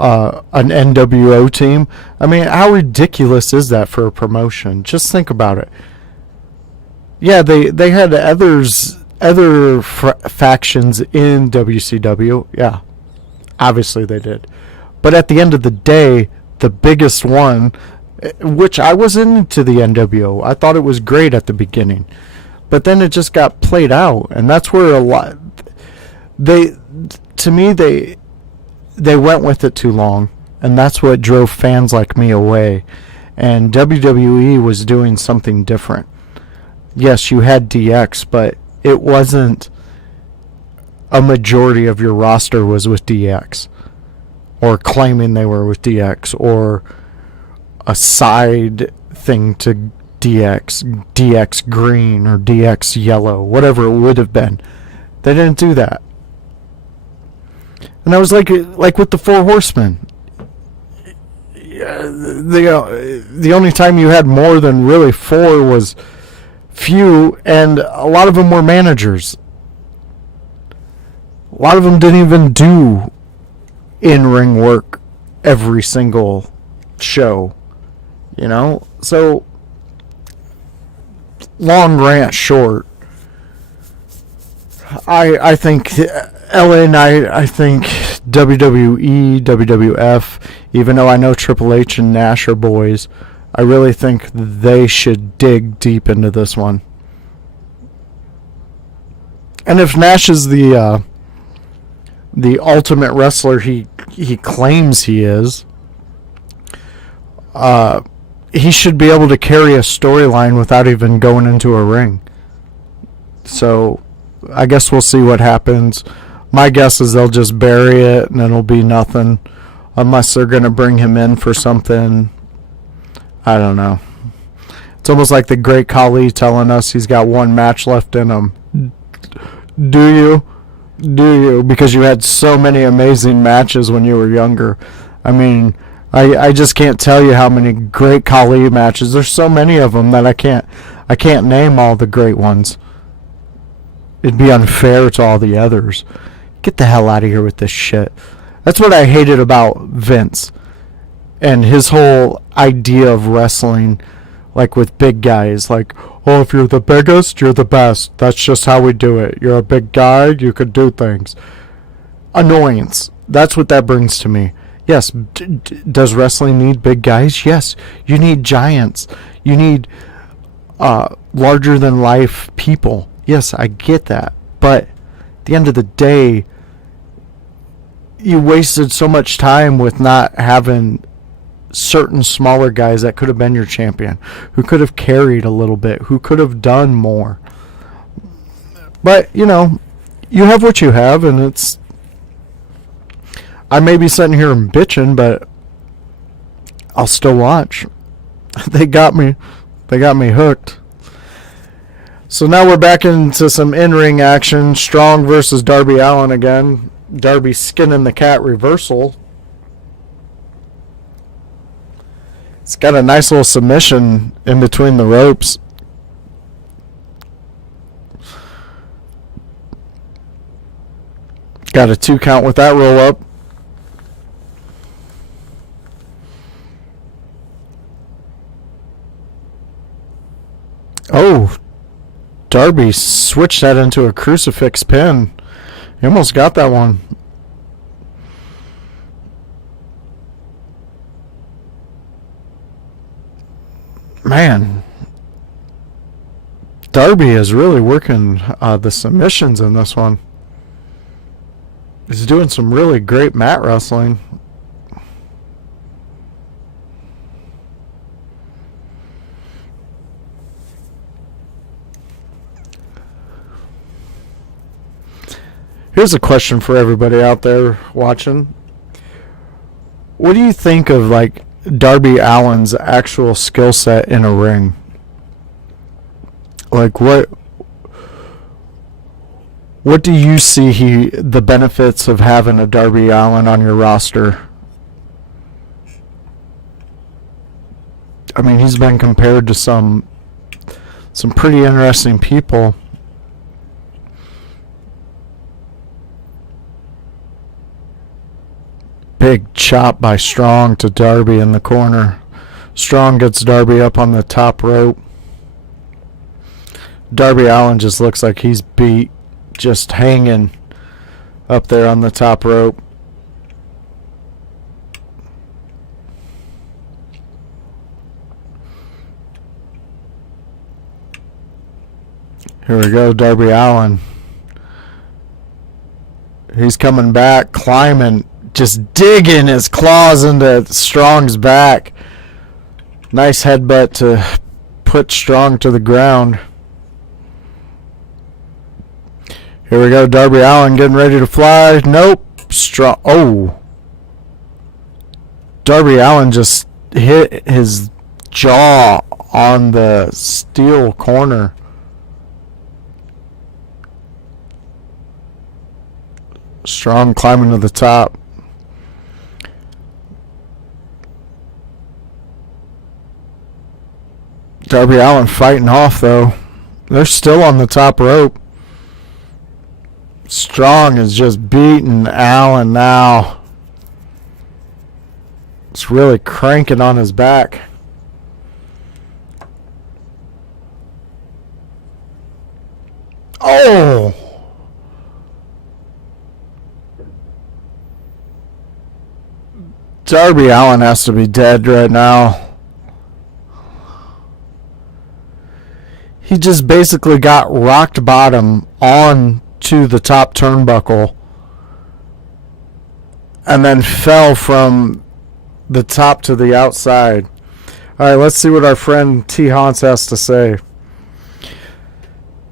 an NWO team? I mean, how ridiculous is that for a promotion? Just think about it. Yeah, they had other factions in WCW. Yeah, obviously they did. But at the end of the day, the biggest one, which I was into the NWO. I thought it was great at the beginning. But then it just got played out, and that's where a lot they went with it too long, and that's what drove fans like me away. And WWE was doing something different. Yes, you had DX, but it wasn't a majority of your roster was with DX, or claiming they were with DX, or a side thing to DX green or DX yellow, whatever it would have been. They didn't do that. And I was like with the Four Horsemen. The only time you had more than really four was few, and a lot of them were managers. A lot of them didn't even do in-ring work every single show, you know? So, long rant short, I think LA Knight, I think WWE, WWF, even though I know Triple H and Nash are boys, I really think they should dig deep into this one. And if Nash is the ultimate wrestler he claims he is, he should be able to carry a storyline without even going into a ring. So I guess we'll see what happens. My guess is they'll just bury it and it'll be nothing. Unless they're going to bring him in for something. I don't know. It's almost like the great Khali telling us he's got one match left in him. Do you? Do you? Because you had so many amazing matches when you were younger. I mean, I just can't tell you how many great Khali matches. There's so many of them that I can't name all the great ones. It'd be unfair to all the others. Get the hell out of here with this shit. That's what I hated about Vince and his whole idea of wrestling, like with big guys. Like, oh, if you're the biggest, you're the best. That's just how we do it. You're a big guy, you could do things. Annoyance. That's what that brings to me. Yes, does wrestling need big guys? Yes. You need giants. You need larger than life people. Yes, I get that. But at the end of the day, you wasted so much time with not having certain smaller guys that could have been your champion, who could have carried a little bit, who could have done more. But, you know, you have what you have, and it's... I may be sitting here and bitching, but I'll still watch. They got me hooked. So now we're back into some in-ring action. Strong versus Darby Allin again. Darby skinning the cat reversal. It's got a nice little submission in between the ropes. Got a 2 count with that roll up. Oh, Darby switched that into a crucifix pin. He almost got that one. Man, Darby is really working the submissions in this one. He's doing some really great mat wrestling. Here's a question for everybody out there watching. What do you think of, like, Darby Allin's actual skill set in a ring? Like, what do you see the benefits of having a Darby Allin on your roster? I mean, he's been compared to some pretty interesting people. Big chop by Strong to Darby in the corner. Strong gets Darby up on the top rope. Darby Allin just looks like he's beat, just hanging up there on the top rope. Here we go, Darby Allin. He's coming back, climbing, just digging his claws into Strong's back. Nice headbutt to put Strong to the ground. Here we go, Darby Allin getting ready to fly. Nope. Strong. Oh. Darby Allin just hit his jaw on the steel corner. Strong climbing to the top. Darby Allin fighting off, though. They're still on the top rope. Strong is just beating Allin now. It's really cranking on his back. Oh! Darby Allin has to be dead right now. He just basically got rocked bottom on to the top turnbuckle and then fell from the top to the outside. All right, let's see what our friend T. Hans has to say.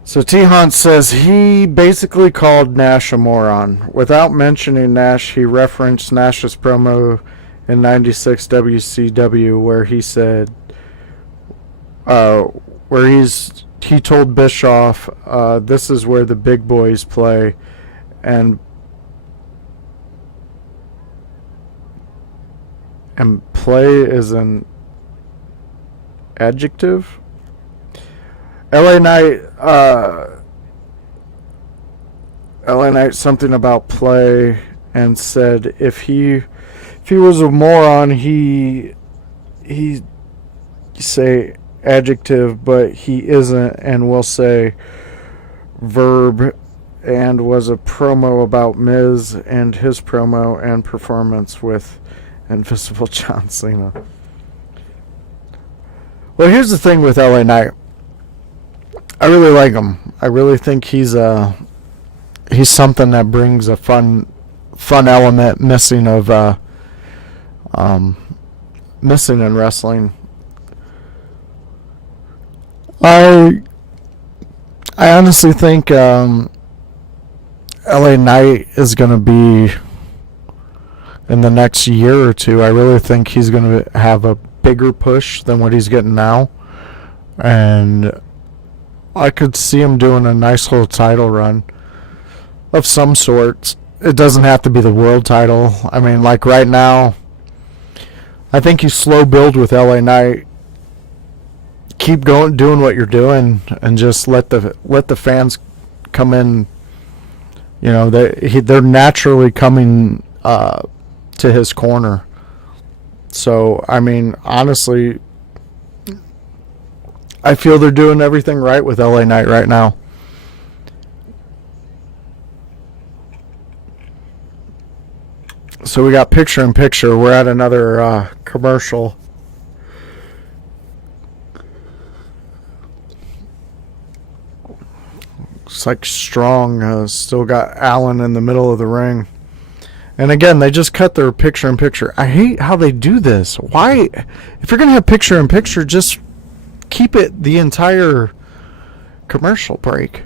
So T-Hunt says he basically called Nash a moron. Without mentioning Nash, he referenced Nash's promo in 96 WCW where he said, he told Bischoff, this is where the big boys play, and play is an adjective. LA Knight something about play and said if he was a moron he say adjective, but he isn't, and will say verb, and was a promo about Miz and his promo and performance with Invisible John Cena. Well, here's the thing with LA Knight. I really like him. I really think he's something that brings a fun element missing in wrestling. I honestly think LA Knight is going to be, in the next year or two, I really think he's going to have a bigger push than what he's getting now. And I could see him doing a nice little title run of some sort. It doesn't have to be the world title. I mean, like right now, I think you slow build with LA Knight. Keep going, doing what you're doing, and just let the fans come in. You know, they're naturally coming to his corner. So, I mean, honestly, I feel they're doing everything right with LA Knight right now. So we got picture in picture. We're at another commercial. Looks like Strong still got Allen in the middle of the ring. And again, they just cut their picture in picture. I hate how they do this. Why? If you're going to have picture in picture, just keep it the entire commercial break.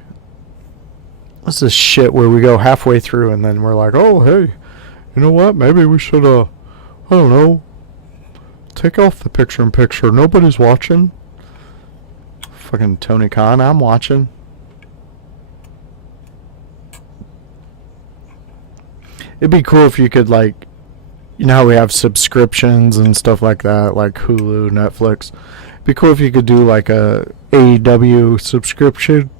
What's this shit where we go halfway through and then we're like, oh, hey, you know what? Maybe we should, I don't know, take off the picture in picture. Nobody's watching. Fucking Tony Khan, I'm watching. It'd be cool if you could, like, you know how we have subscriptions and stuff like that, like Hulu, Netflix. It'd be cool if you could do like a AEW subscription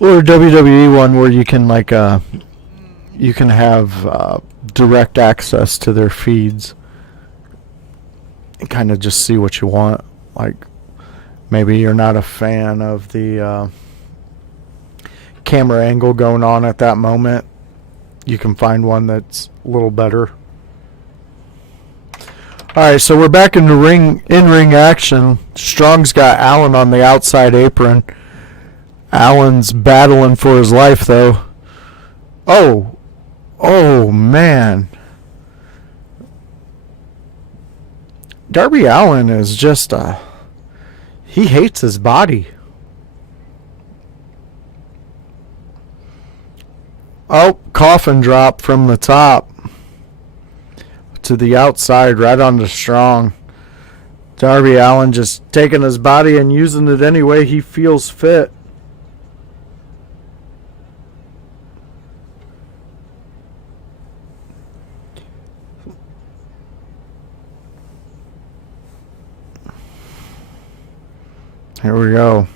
or a WWE one where you can like you can have direct access to their feeds and kind of just see what you want. Like maybe you're not a fan of the camera angle going on at that moment. You can find one that's a little better. Alright, so we're back in the in-ring action. Strong's got Allen on the outside apron. Allen's battling for his life, though. Oh, man. Darby Allin is just, he hates his body. Oh, coffin drop from the top to the outside, right onto Strong. Darby Allin just taking his body and using it any way he feels fit. Here we go.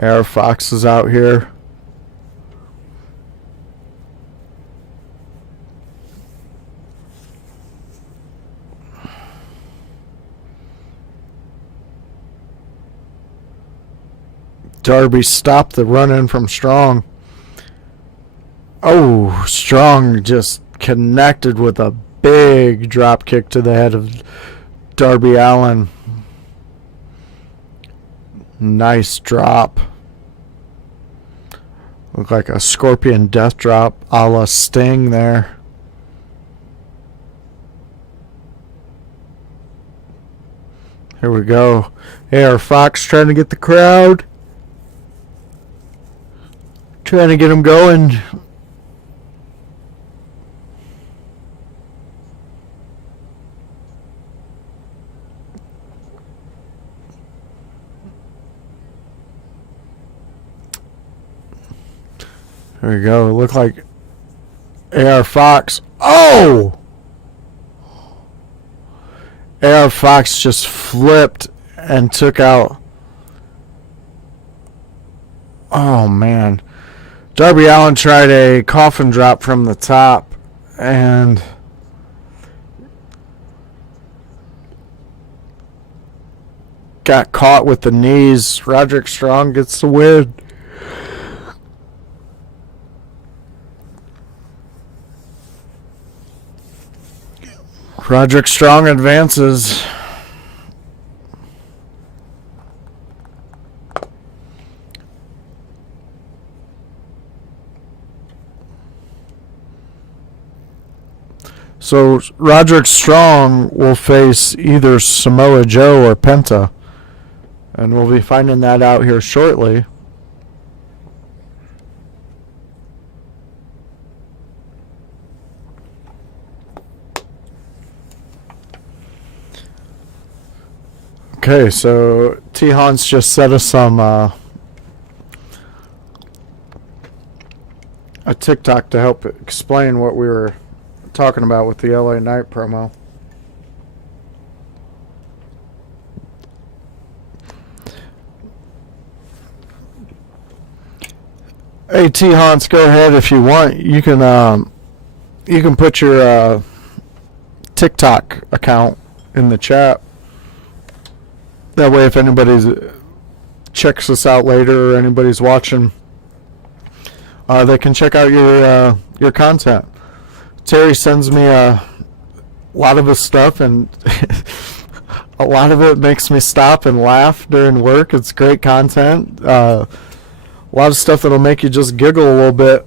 AR Fox is out here. Darby stopped the run-in from Strong. Oh, Strong just connected with a big drop kick to the head of Darby Allin. Nice drop. Looked like a scorpion death drop a la Sting there. Here we go. AR Fox trying to get the crowd. Trying to get them going. There we go. It looked like AR Fox. Oh! AR Fox just flipped and took out. Oh, man. Darby Allin tried a coffin drop from the top and got caught with the knees. Roderick Strong gets the win. Roderick Strong advances. So Roderick Strong will face either Samoa Joe or Penta. And we'll be finding that out here shortly. Okay, so T-Hans just set us some a TikTok to help explain what we were talking about with the LA Knight promo. Hey T-Hans, go ahead if you want. You can put your TikTok account in the chat. That way, if anybody checks us out later or anybody's watching, they can check out your content. Terry sends me a lot of his stuff, and a lot of it makes me stop and laugh during work. It's great content. A lot of stuff that'll make you just giggle a little bit.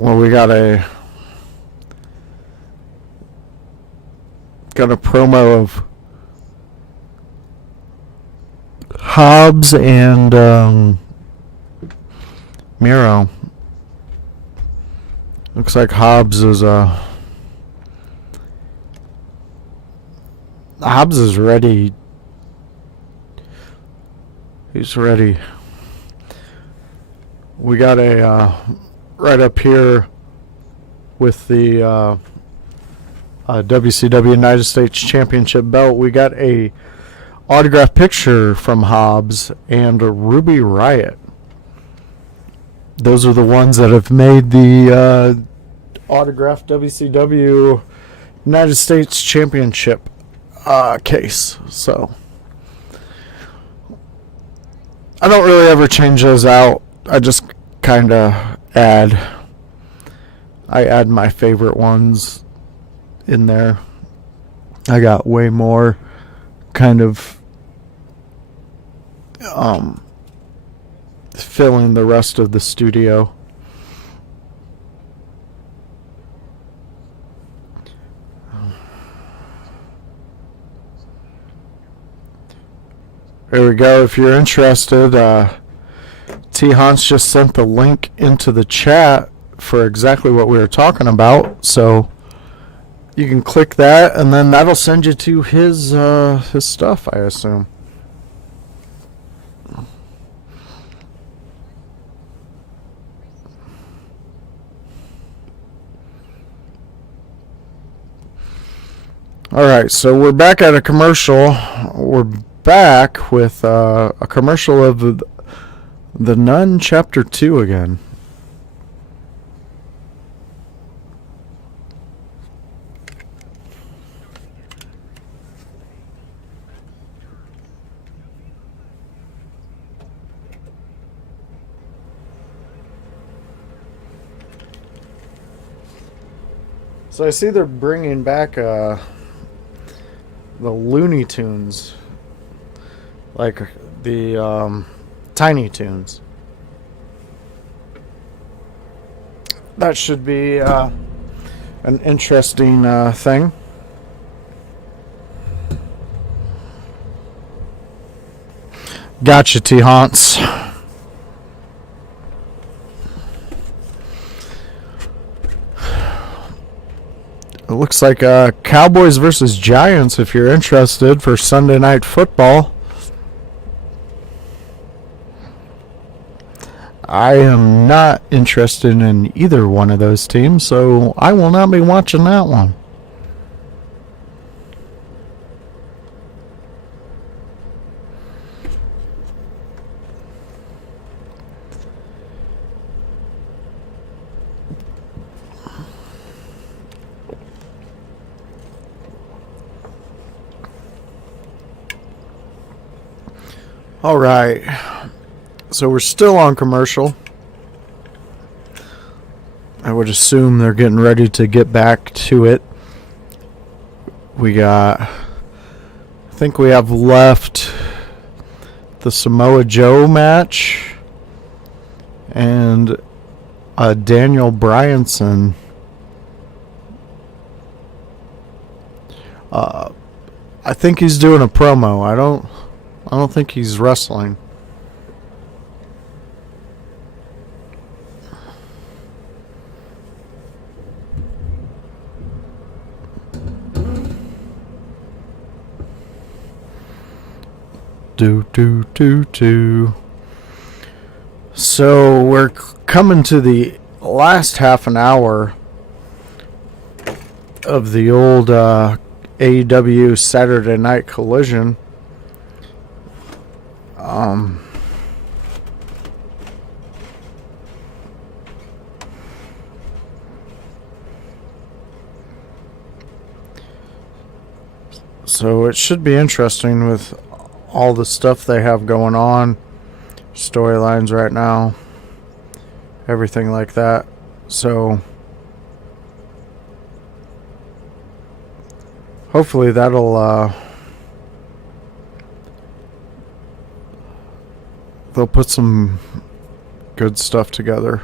Well, we got a promo of Hobbs and Miro. Looks like Hobbs is ready. He's ready. We got a right up here with the WCW United States Championship belt. We got a autograph picture from Hobbs and Ruby Riott. Those are the ones that have made the autographed WCW United States Championship case. So I don't really ever change those out. I just kind of add my favorite ones in there. I got way more kind of filling the rest of the studio. There we go. If you're interested, T-Hans just sent the link into the chat for exactly what we were talking about. So you can click that, and then that'll send you to his stuff, I assume. All right, so we're back at a commercial. We're back with a commercial of The Nun Chapter 2 again. So I see they're bringing back the Looney Tunes, like the Tiny Toons. that should be an interesting thing. Gotcha, T-Haunts. It looks like Cowboys versus Giants if you're interested for Sunday Night Football. I am not interested in either one of those teams, so I will not be watching that one. All right, so we're still on commercial. I would assume they're getting ready to get back to it. I think we have left the Samoa Joe match and Daniel Bryanson. I think he's doing a promo. I don't think he's wrestling. Do. So we're coming to the last half an hour of the old AEW Saturday Night Collision. So it should be interesting with all the stuff they have going on, storylines right now, everything like that. So hopefully that'll they'll put some good stuff together.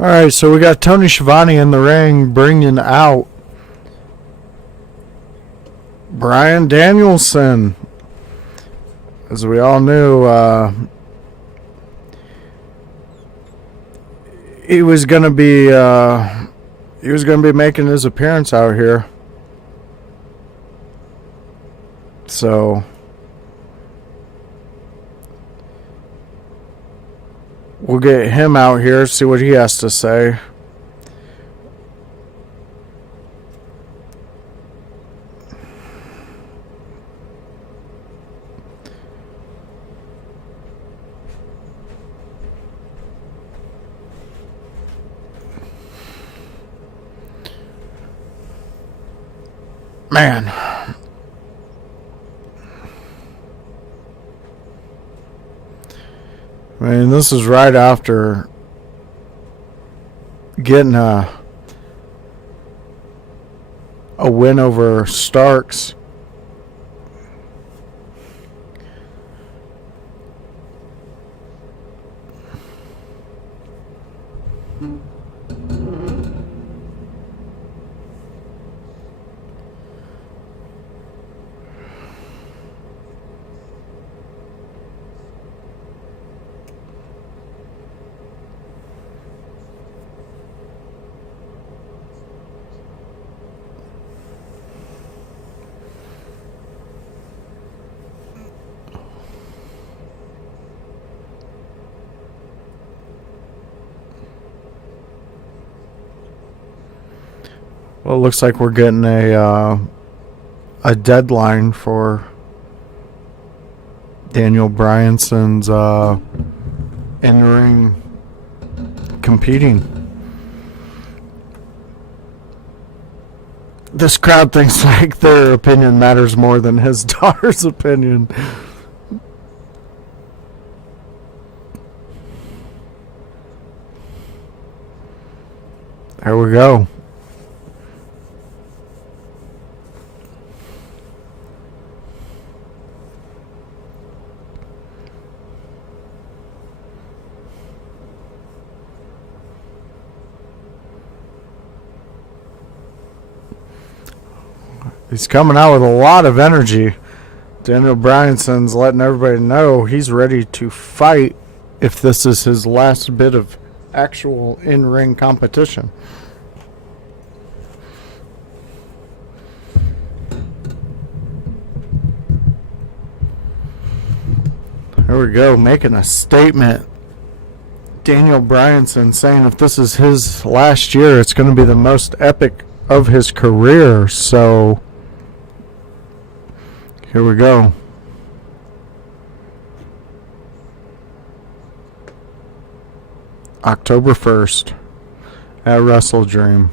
Alright, so we got Tony Schiavone in the ring bringing out Bryan Danielson. As we all knew, he was going to be making his appearance out here. So we'll get him out here, see what he has to say. Man. I mean, this is right after getting a win over Starks. Well, it looks like we're getting a deadline for Daniel Bryanson's in-ring competing. This crowd thinks like their opinion matters more than his daughter's opinion. There we go. He's coming out with a lot of energy. Daniel Bryanson's letting everybody know he's ready to fight if this is his last bit of actual in-ring competition. There we go, making a statement. Daniel Bryanson saying if this is his last year, it's going to be the most epic of his career. So here we go. October 1st at Wrestle Dream.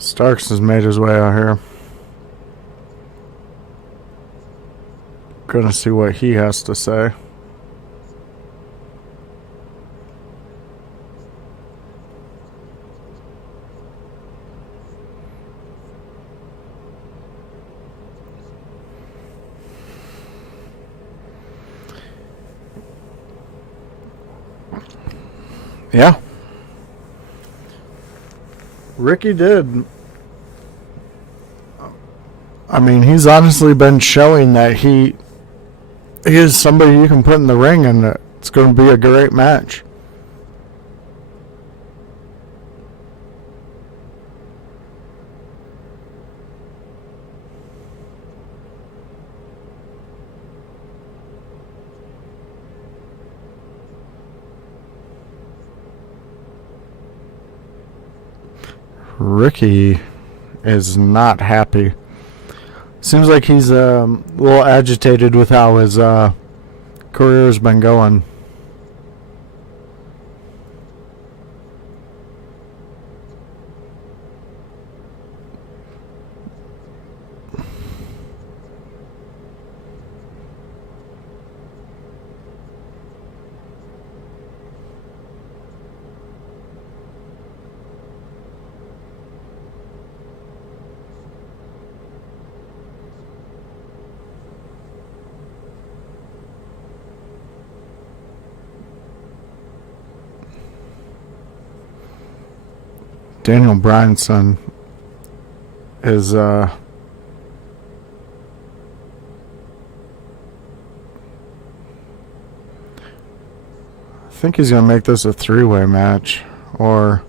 Starks has made his way out here. Gonna see what he has to say. Yeah. Ricky did. I mean, he's honestly been showing that he is somebody you can put in the ring and it's going to be a great match. Ricky is not happy. Seems like he's a little agitated with how his career has been going. Daniel Bryanson is I think he's gonna make this a three-way match, or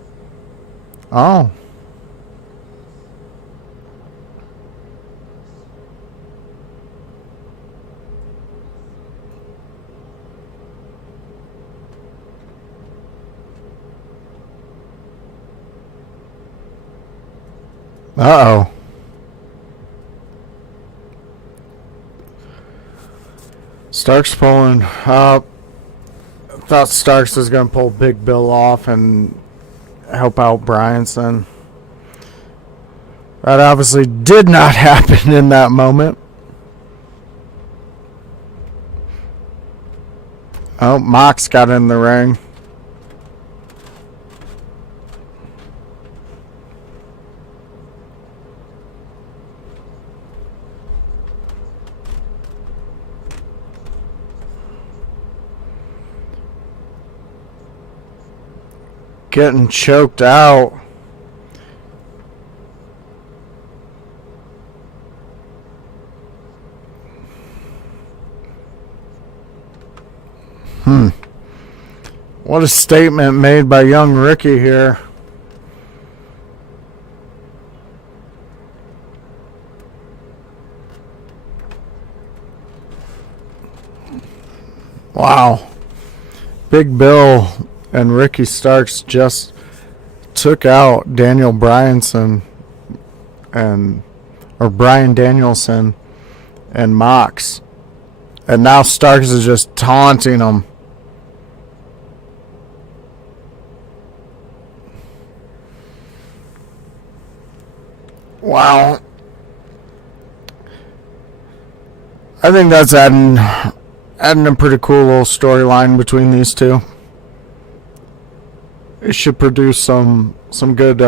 oh. Uh-oh. Starks pulling up. Thought Starks was going to pull Big Bill off and help out Bryanson. That obviously did not happen in that moment. Oh, Mox got in the ring. getting choked out. What a statement made by young Ricky here. Wow. Big Bill and Ricky Starks just took out Daniel Bryanson or Bryan Danielson and Mox. And now Starks is just taunting him. Wow. I think that's adding a pretty cool little storyline between these two. It should produce some good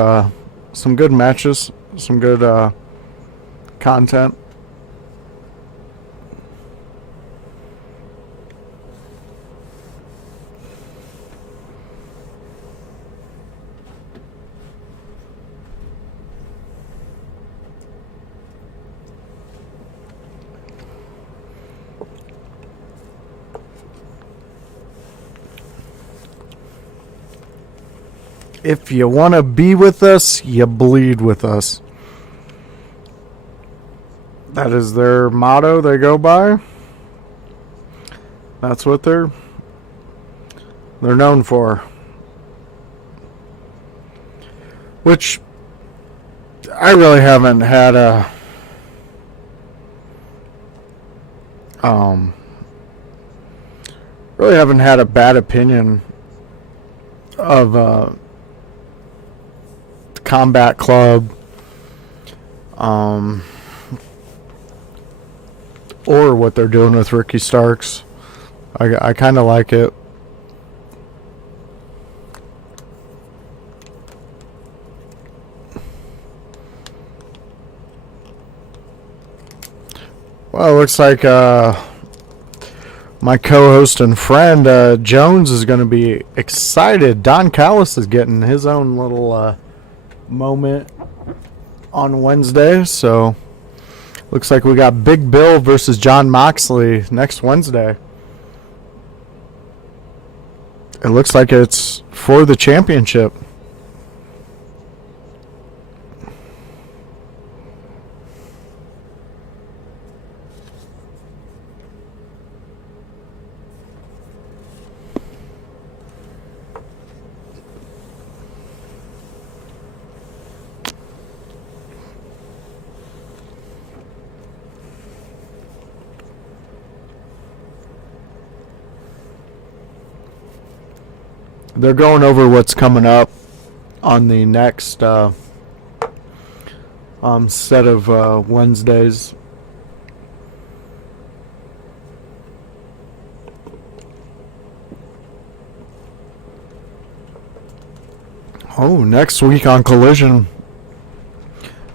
matches, some good content. If you want to be with us, you bleed with us. That is their motto they go by. That's what they're known for. Which I really haven't had a bad opinion of Combat Club or what they're doing with Ricky Starks. I kind of like it. Well, it looks like my co-host and friend Jones is going to be excited. Don Callis is getting his own little moment on Wednesday, so looks like we got Big Bill versus John Moxley next Wednesday. It looks like it's for the championship. They're going over what's coming up on the next set of Wednesdays. Oh, next week on Collision,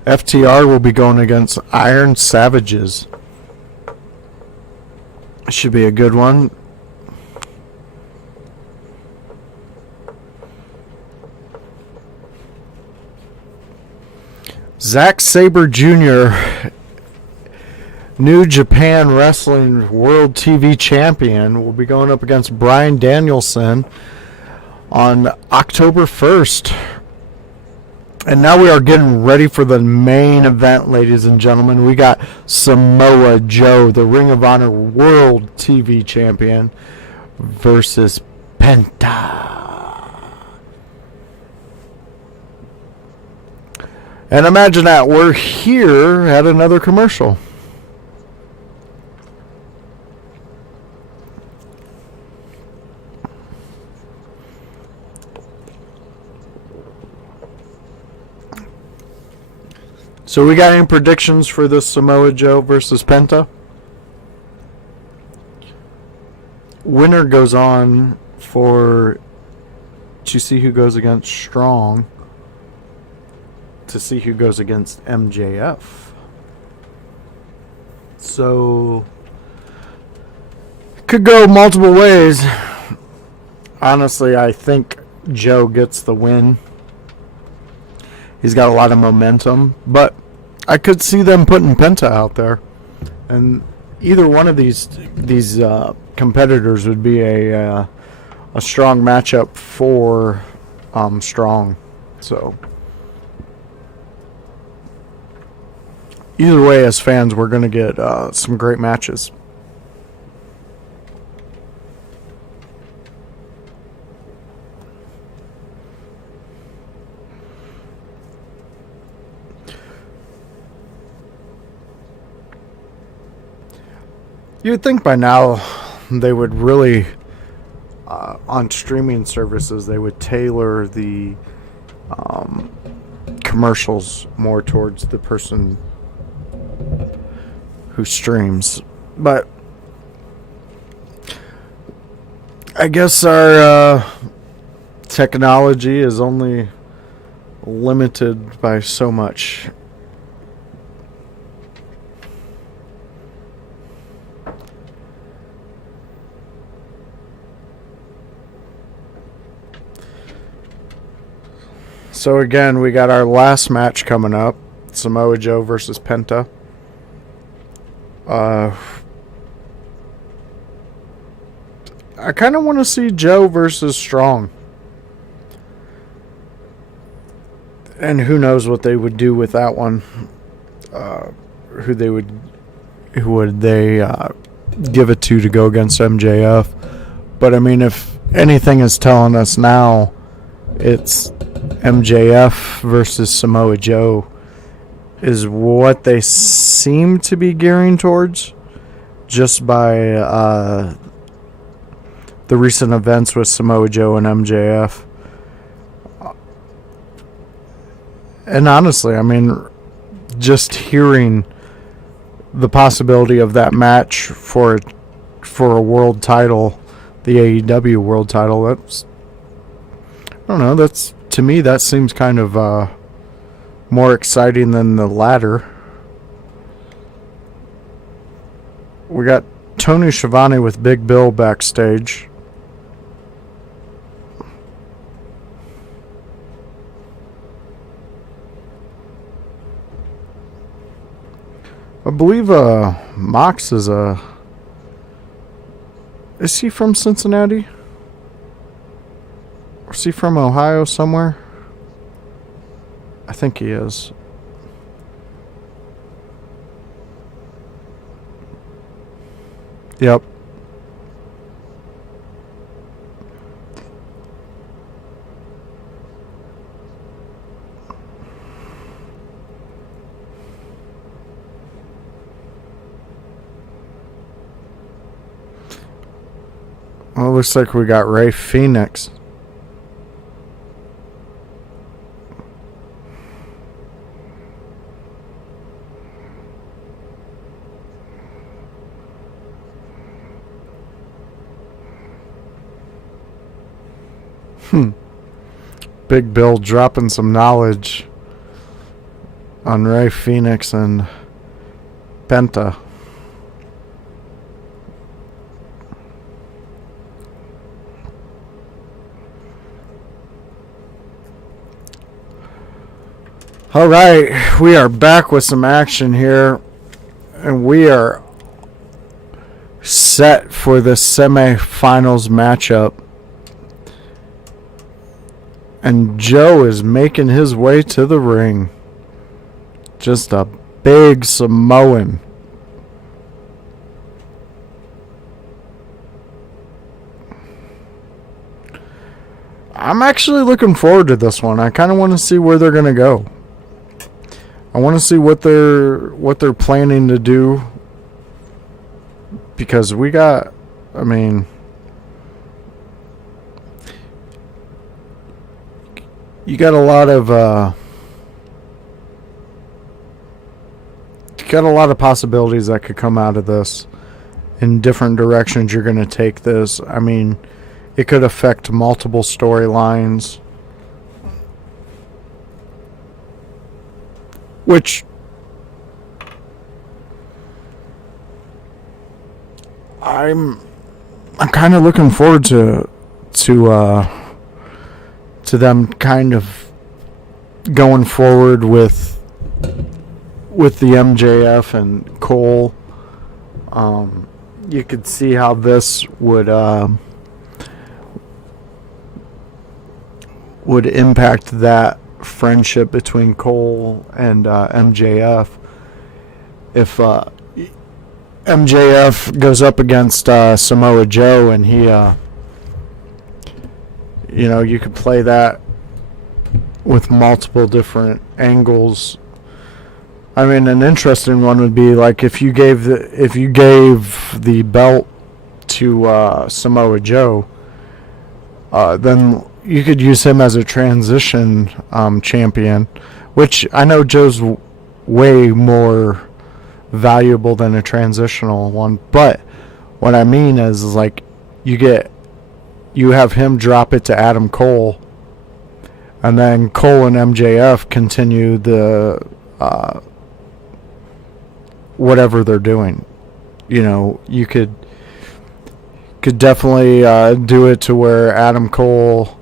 FTR will be going against Iron Savages. Should be a good one. Zack Sabre Jr., New Japan Wrestling World TV Champion, will be going up against Bryan Danielson on October 1st. And now we are getting ready for the main event, ladies and gentlemen. We got Samoa Joe, the Ring of Honor World TV Champion, versus Penta. And imagine that, we're here at another commercial. So we got any predictions for this Samoa Joe versus Penta? Winner goes on to see who goes against Strong, to see who goes against MJF. So could go multiple ways. Honestly, I think Joe gets the win. He's got a lot of momentum, but I could see them putting Penta out there, and either one of these competitors would be a strong matchup for Strong. So either way, as fans, we're going to get some great matches. You'd think by now they would really, on streaming services, they would tailor the commercials more towards the person who streams. But I guess our technology is only limited by so much. So again, we got our last match coming up. Samoa Joe versus Penta. I kind of want to see Joe versus Strong. And who knows what they would do with that one. Who would they give it to go against MJF. But I mean, if anything is telling us now, it's MJF versus Samoa Joe is what they seem to be gearing towards, just by the recent events with Samoa Joe and MJF. And honestly, I mean, just hearing the possibility of that match for a world title, the AEW world title, that's, I don't know, that's, to me, that seems kind of more exciting than the latter. We got Tony Schiavone with Big Bill backstage. I believe Mox is he from Cincinnati? Or is he from Ohio somewhere? I think he is. Yep. Well, it looks like we got Ray Phoenix. Big Bill dropping some knowledge on Ray Phoenix and Penta. All right, we are back with some action here, and we are set for the semifinals matchup. And Joe is making his way to the ring. Just a big Samoan. I'm actually looking forward to this one. I kind of want to see where they're going to go. I want to see what they're planning to do, because we got, I mean, you got a lot of possibilities that could come out of this in different directions you're going to take this. I mean, it could affect multiple storylines, which I'm kind of looking forward to to them kind of going forward with the MJF and Cole. You could see how this would impact that friendship between Cole and MJF. If MJF goes up against Samoa Joe and he, you could play that with multiple different angles. I mean, an interesting one would be like if you gave the belt to Samoa Joe, then you could use him as a transition champion, which I know Joe's way more valuable than a transitional one. But what I mean is like you have him drop it to Adam Cole, and then Cole and MJF continue the whatever they're doing. You could definitely do it to where Adam Cole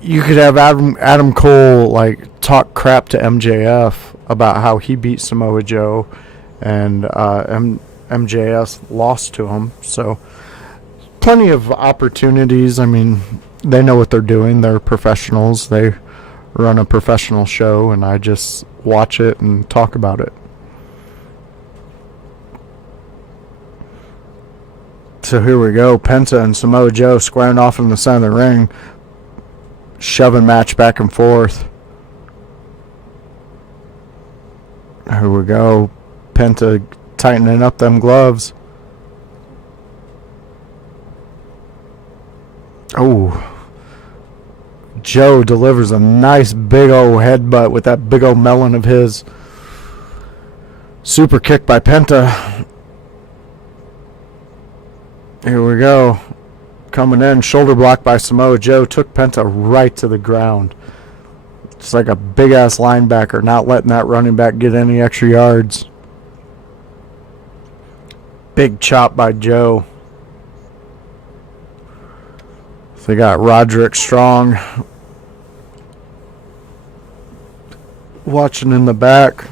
you could have Adam Cole like talk crap to MJF about how he beat Samoa Joe and MJF lost to him. So plenty of opportunities. I mean, they know what they're doing. They're professionals. They run a professional show, and I just watch it and talk about it. So here we go. Penta and Samoa Joe squaring off in the center of the ring. Shoving match back and forth. Here we go. Penta tightening up them gloves. Oh. Joe delivers a nice big old headbutt with that big old melon of his. Super kick by Penta. Here we go. Coming in, shoulder block by Samoa Joe. Took Penta right to the ground. Just like a big-ass linebacker, not letting that running back get any extra yards. Big chop by Joe. So they got Roderick Strong watching in the back.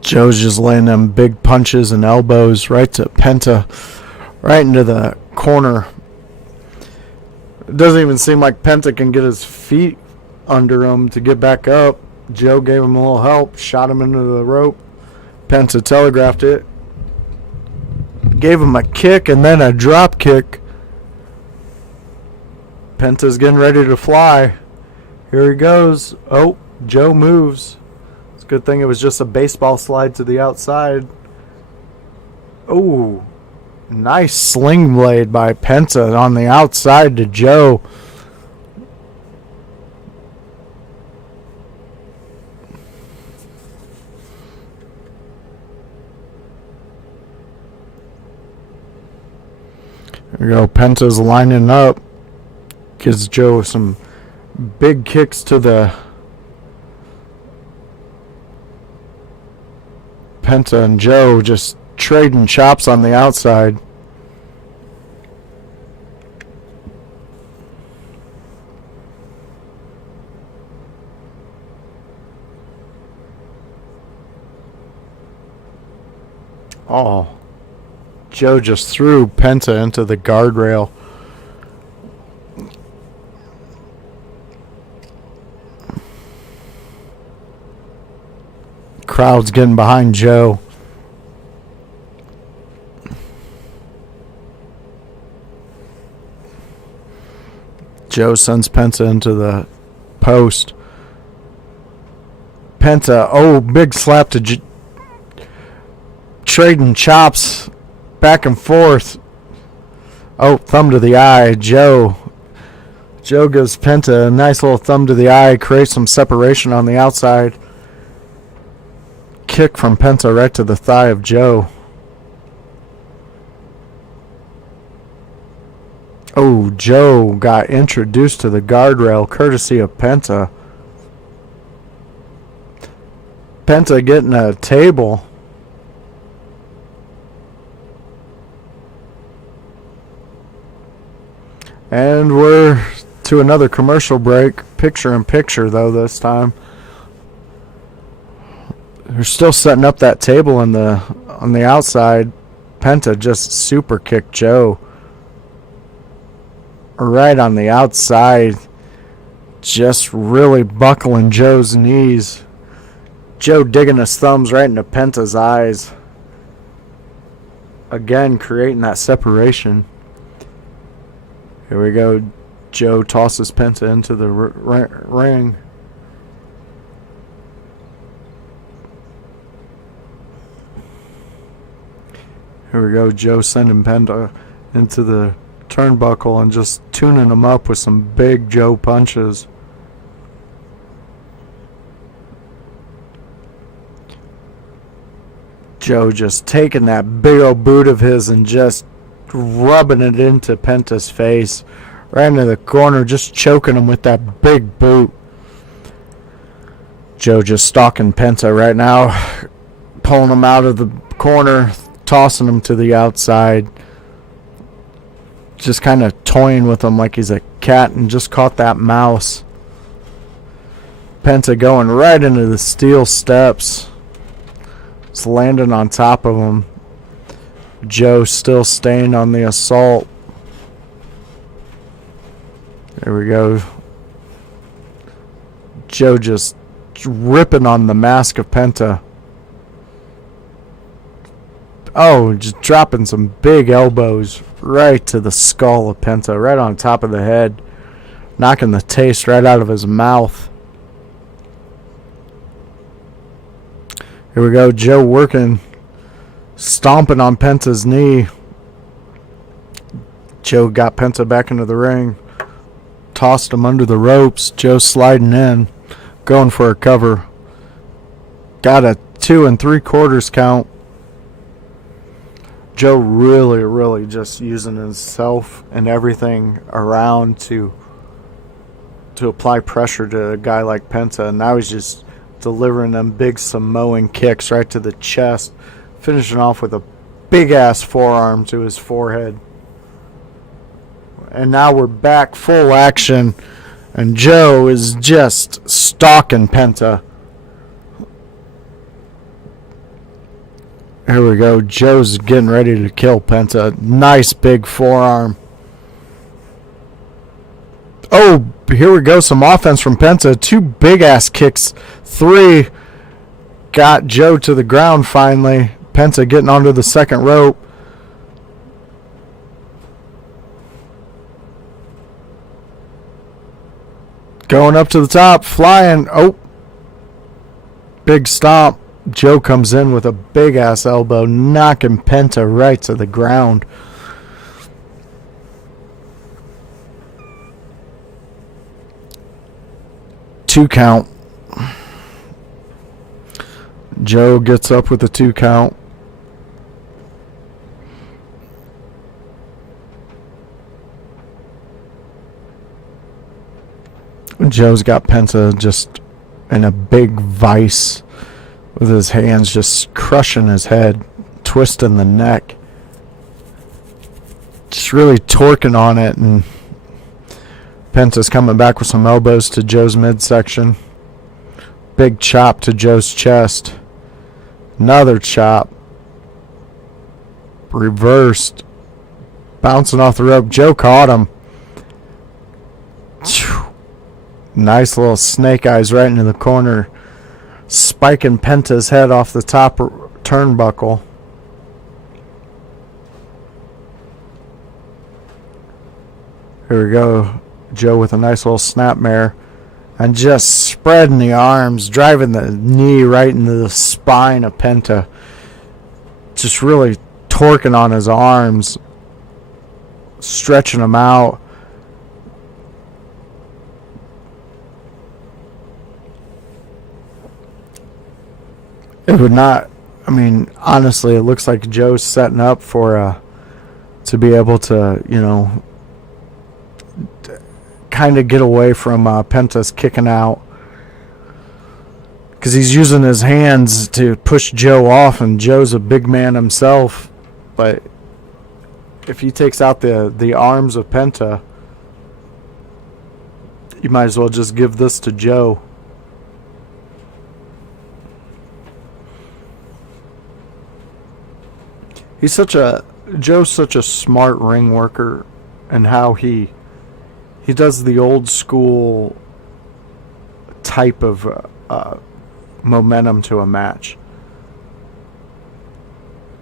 Joe's just laying them big punches and elbows right to Penta, right into the corner. It doesn't even seem like Penta can get his feet under him to get back up. Joe gave him a little help, shot him into the rope. Penta telegraphed it. Gave him a kick and then a drop kick. Penta's getting ready to fly. Here he goes. Oh, Joe moves. Good thing it was just a baseball slide to the outside. Oh, nice sling blade by Penta on the outside to Joe. There we go. Penta's lining up. Gives Joe some big kicks to the Penta and Joe just trading chops on the outside. Oh, Joe just threw Penta into the guardrail. Crowd's getting behind Joe. Joe sends Penta into the post. Penta, oh, big slap to trading chops back and forth. Oh, thumb to the eye. Joe gives Penta a nice little thumb to the eye, creates some separation on the outside. Kick from Penta right to the thigh of Joe. Oh, Joe got introduced to the guardrail courtesy of Penta. Penta getting a table. And we're to another commercial break. Picture in picture, though, this time. They're still setting up that table on the outside. Penta just super kicked Joe right on the outside, just really buckling Joe's knees. Joe digging his thumbs right into Penta's eyes, again creating that separation. Here we go. Joe tosses Penta into the ring. Here we go. Joe sending Penta into the turnbuckle and just tuning him up with some big Joe punches. Joe just taking that big old boot of his and just rubbing it into Penta's face. Right into the corner, just choking him with that big boot. Joe just stalking Penta right now. Pulling him out of the corner. Tossing him to the outside. Just kind of toying with him like he's a cat and just caught that mouse. Penta going right into the steel steps. It's landing on top of him. Joe still staying on the assault. There we go. Joe just ripping on the mask of Penta. Oh, just dropping some big elbows right to the skull of Penta, right on top of the head. Knocking the taste right out of his mouth. Here we go, Joe working, stomping on Penta's knee. Joe got Penta back into the ring. Tossed him under the ropes. Joe sliding in, going for a cover. Got a 2 3/4 count. Joe really just using himself and everything around to apply pressure to a guy like Penta. And now he's just delivering them big Samoan kicks right to the chest, finishing off with a big-ass forearm to his forehead. And now we're back full action, and Joe is just stalking Penta. Here we go. Joe's getting ready to kill Penta. Nice big forearm. Oh, here we go. Some offense from Penta. 2 big-ass kicks. 3 got Joe to the ground finally. Penta getting onto the second rope. Going up to the top. Flying. Oh. Big stomp. Joe comes in with a big-ass elbow, knocking Penta right to the ground. Two count. Joe gets up with a 2 count. Joe's got Penta just in a big vice, with his hands just crushing his head, twisting the neck. Just really torquing on it, and Penta's coming back with some elbows to Joe's midsection. Big chop to Joe's chest. Another chop. Reversed. Bouncing off the rope. Joe caught him. Nice little snake eyes right into the corner. Spiking Penta's head off the top turnbuckle. Here we go. Joe with a nice little snapmare. And just spreading the arms, driving the knee right into the spine of Penta. Just really torquing on his arms. Stretching them out. It would not, I mean, honestly, it looks like Joe's setting up for to be able to, you know, kind of get away from Penta's kicking out. Because he's using his hands to push Joe off, and Joe's a big man himself. But if he takes out the arms of Penta, You might as well just give this to Joe. Joe's such a smart ring worker, and how he does the old school type of momentum to a match.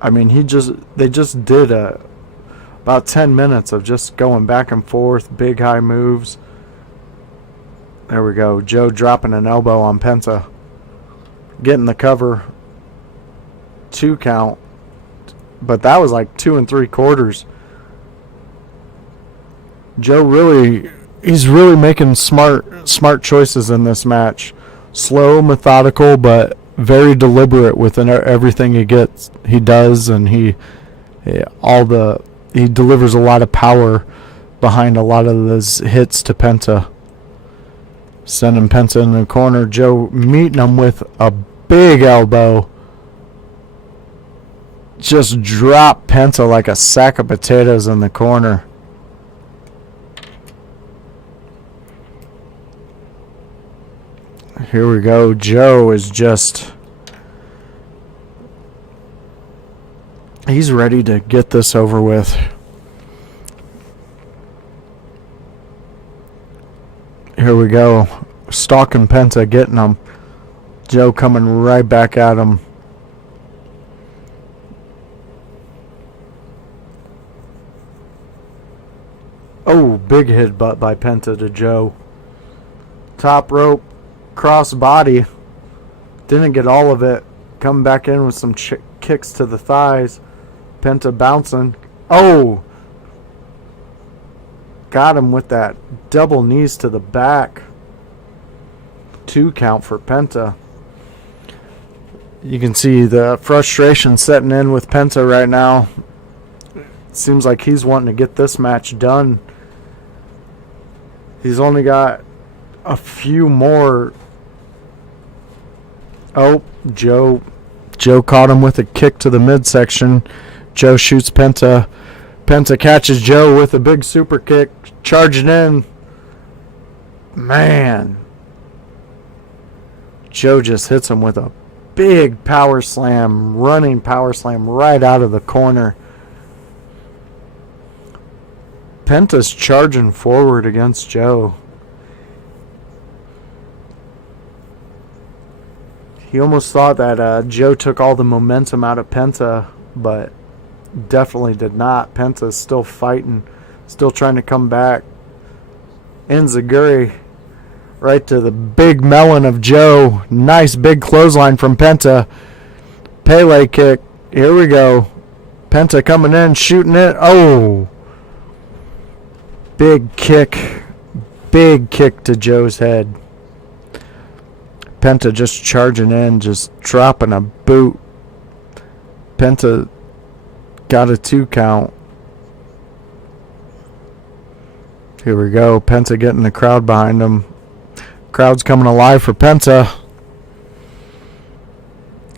I mean, they just did about 10 minutes of just going back and forth, big high moves. There we go. Joe dropping an elbow on Penta, getting the cover, 2 count. But that was like 2 3/4. Joe he's really making smart choices in this match. Slow, methodical, but very deliberate within everything he does, and he delivers a lot of power behind a lot of those hits to Penta. Sending Penta in the corner. Joe meeting him with a big elbow. Just drop Penta like a sack of potatoes in the corner. Here we go. Joe is he's ready to get this over with. Here we go. Stalking Penta, getting him. Joe coming right back at him. Oh, big headbutt by Penta to Joe. Top rope, cross body. Didn't get all of it. Coming back in with some kicks to the thighs. Penta bouncing. Oh! Got him with that double knees to the back. 2 count for Penta. You can see the frustration setting in with Penta right now. Seems like he's wanting to get this match done. He's only got a few more. Oh, Joe caught him with a kick to the midsection. Joe shoots Penta. Penta catches Joe with a big super kick, charging in. Man. Joe just hits him with a big power slam, running power slam right out of the corner. Penta's charging forward against Joe. He almost thought that Joe took all the momentum out of Penta, but definitely did not. Penta's still fighting, still trying to come back. Enziguri right to the big melon of Joe. Nice big clothesline from Penta. Pele kick. Here we go. Penta coming in, shooting it. Oh! Big kick. Big kick to Joe's head. Penta just charging in, just dropping a boot. Penta got a 2 count. Here we go. Penta getting the crowd behind him. Crowd's coming alive for Penta.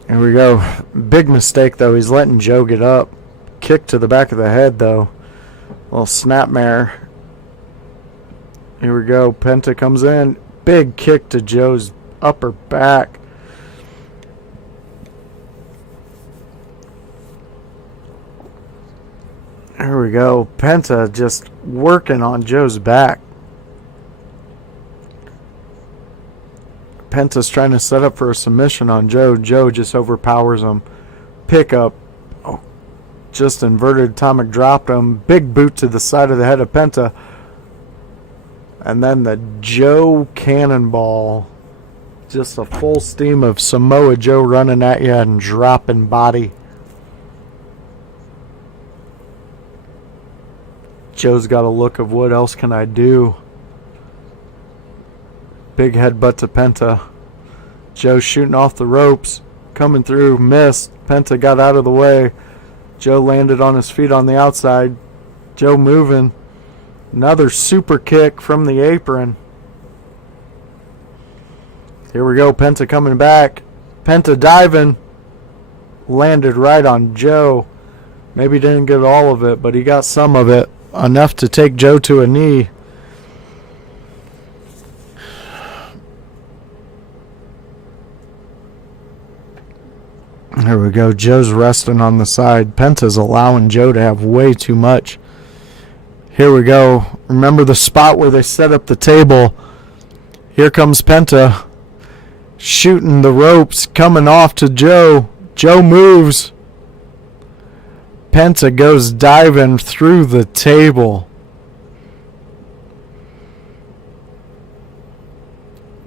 Here we go. Big mistake, though. He's letting Joe get up. Kick to the back of the head, though. Little snapmare. Here we go. Penta comes in. Big kick to Joe's upper back. Here we go. Penta just working on Joe's back. Penta's trying to set up for a submission on Joe. Joe just overpowers him. Pickup. Oh, just inverted atomic dropped him. Big boot to the side of the head of Penta. And then the Joe Cannonball. Just a full steam of Samoa Joe running at you and dropping body. Joe's got a look of what else can I do. Big headbutt to Penta. Joe shooting off the ropes. Coming through. Missed. Penta got out of the way. Joe landed on his feet on the outside. Joe moving. Another super kick from the apron. Here we go. Penta coming back. Penta diving. Landed right on Joe. Maybe didn't get all of it, but he got some of it. Enough to take Joe to a knee. There we go. Joe's resting on the side. Penta's allowing Joe to have way too much. Here we go. Remember the spot where they set up the table. Here comes Penta. Shooting the ropes. Coming off to Joe. Joe moves. Penta goes diving through the table.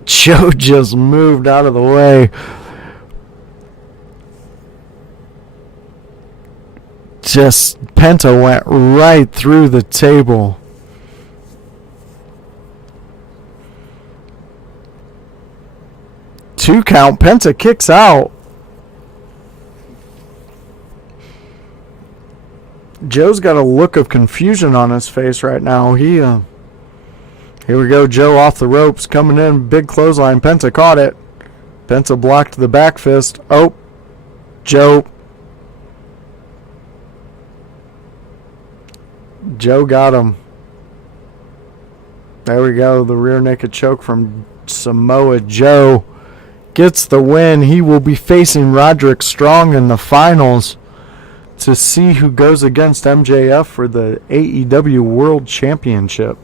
Joe just moved out of the way. Just Penta went right through the table. Two count. Penta kicks out. Joe's got a look of confusion on his face right now. Here we go. Joe off the ropes, coming in, big clothesline. Penta caught it. Penta blocked the back fist. Oh, Joe got him. There we go. The rear naked choke from Samoa Joe gets the win. He will be facing Roderick Strong in the finals to see who goes against MJF for the AEW World Championship.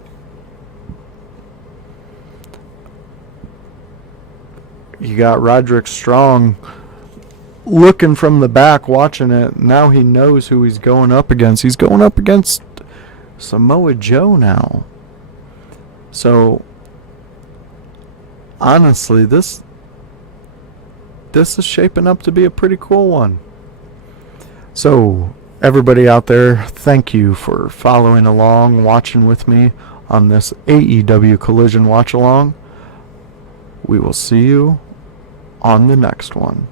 You got Roderick Strong looking from the back, watching it. Now he knows who he's going up against. He's going up against Samoa Joe now. So, honestly, this is shaping up to be a pretty cool one. So, everybody out there, thank you for following along, watching with me on this AEW Collision Watch Along. We will see you on the next one.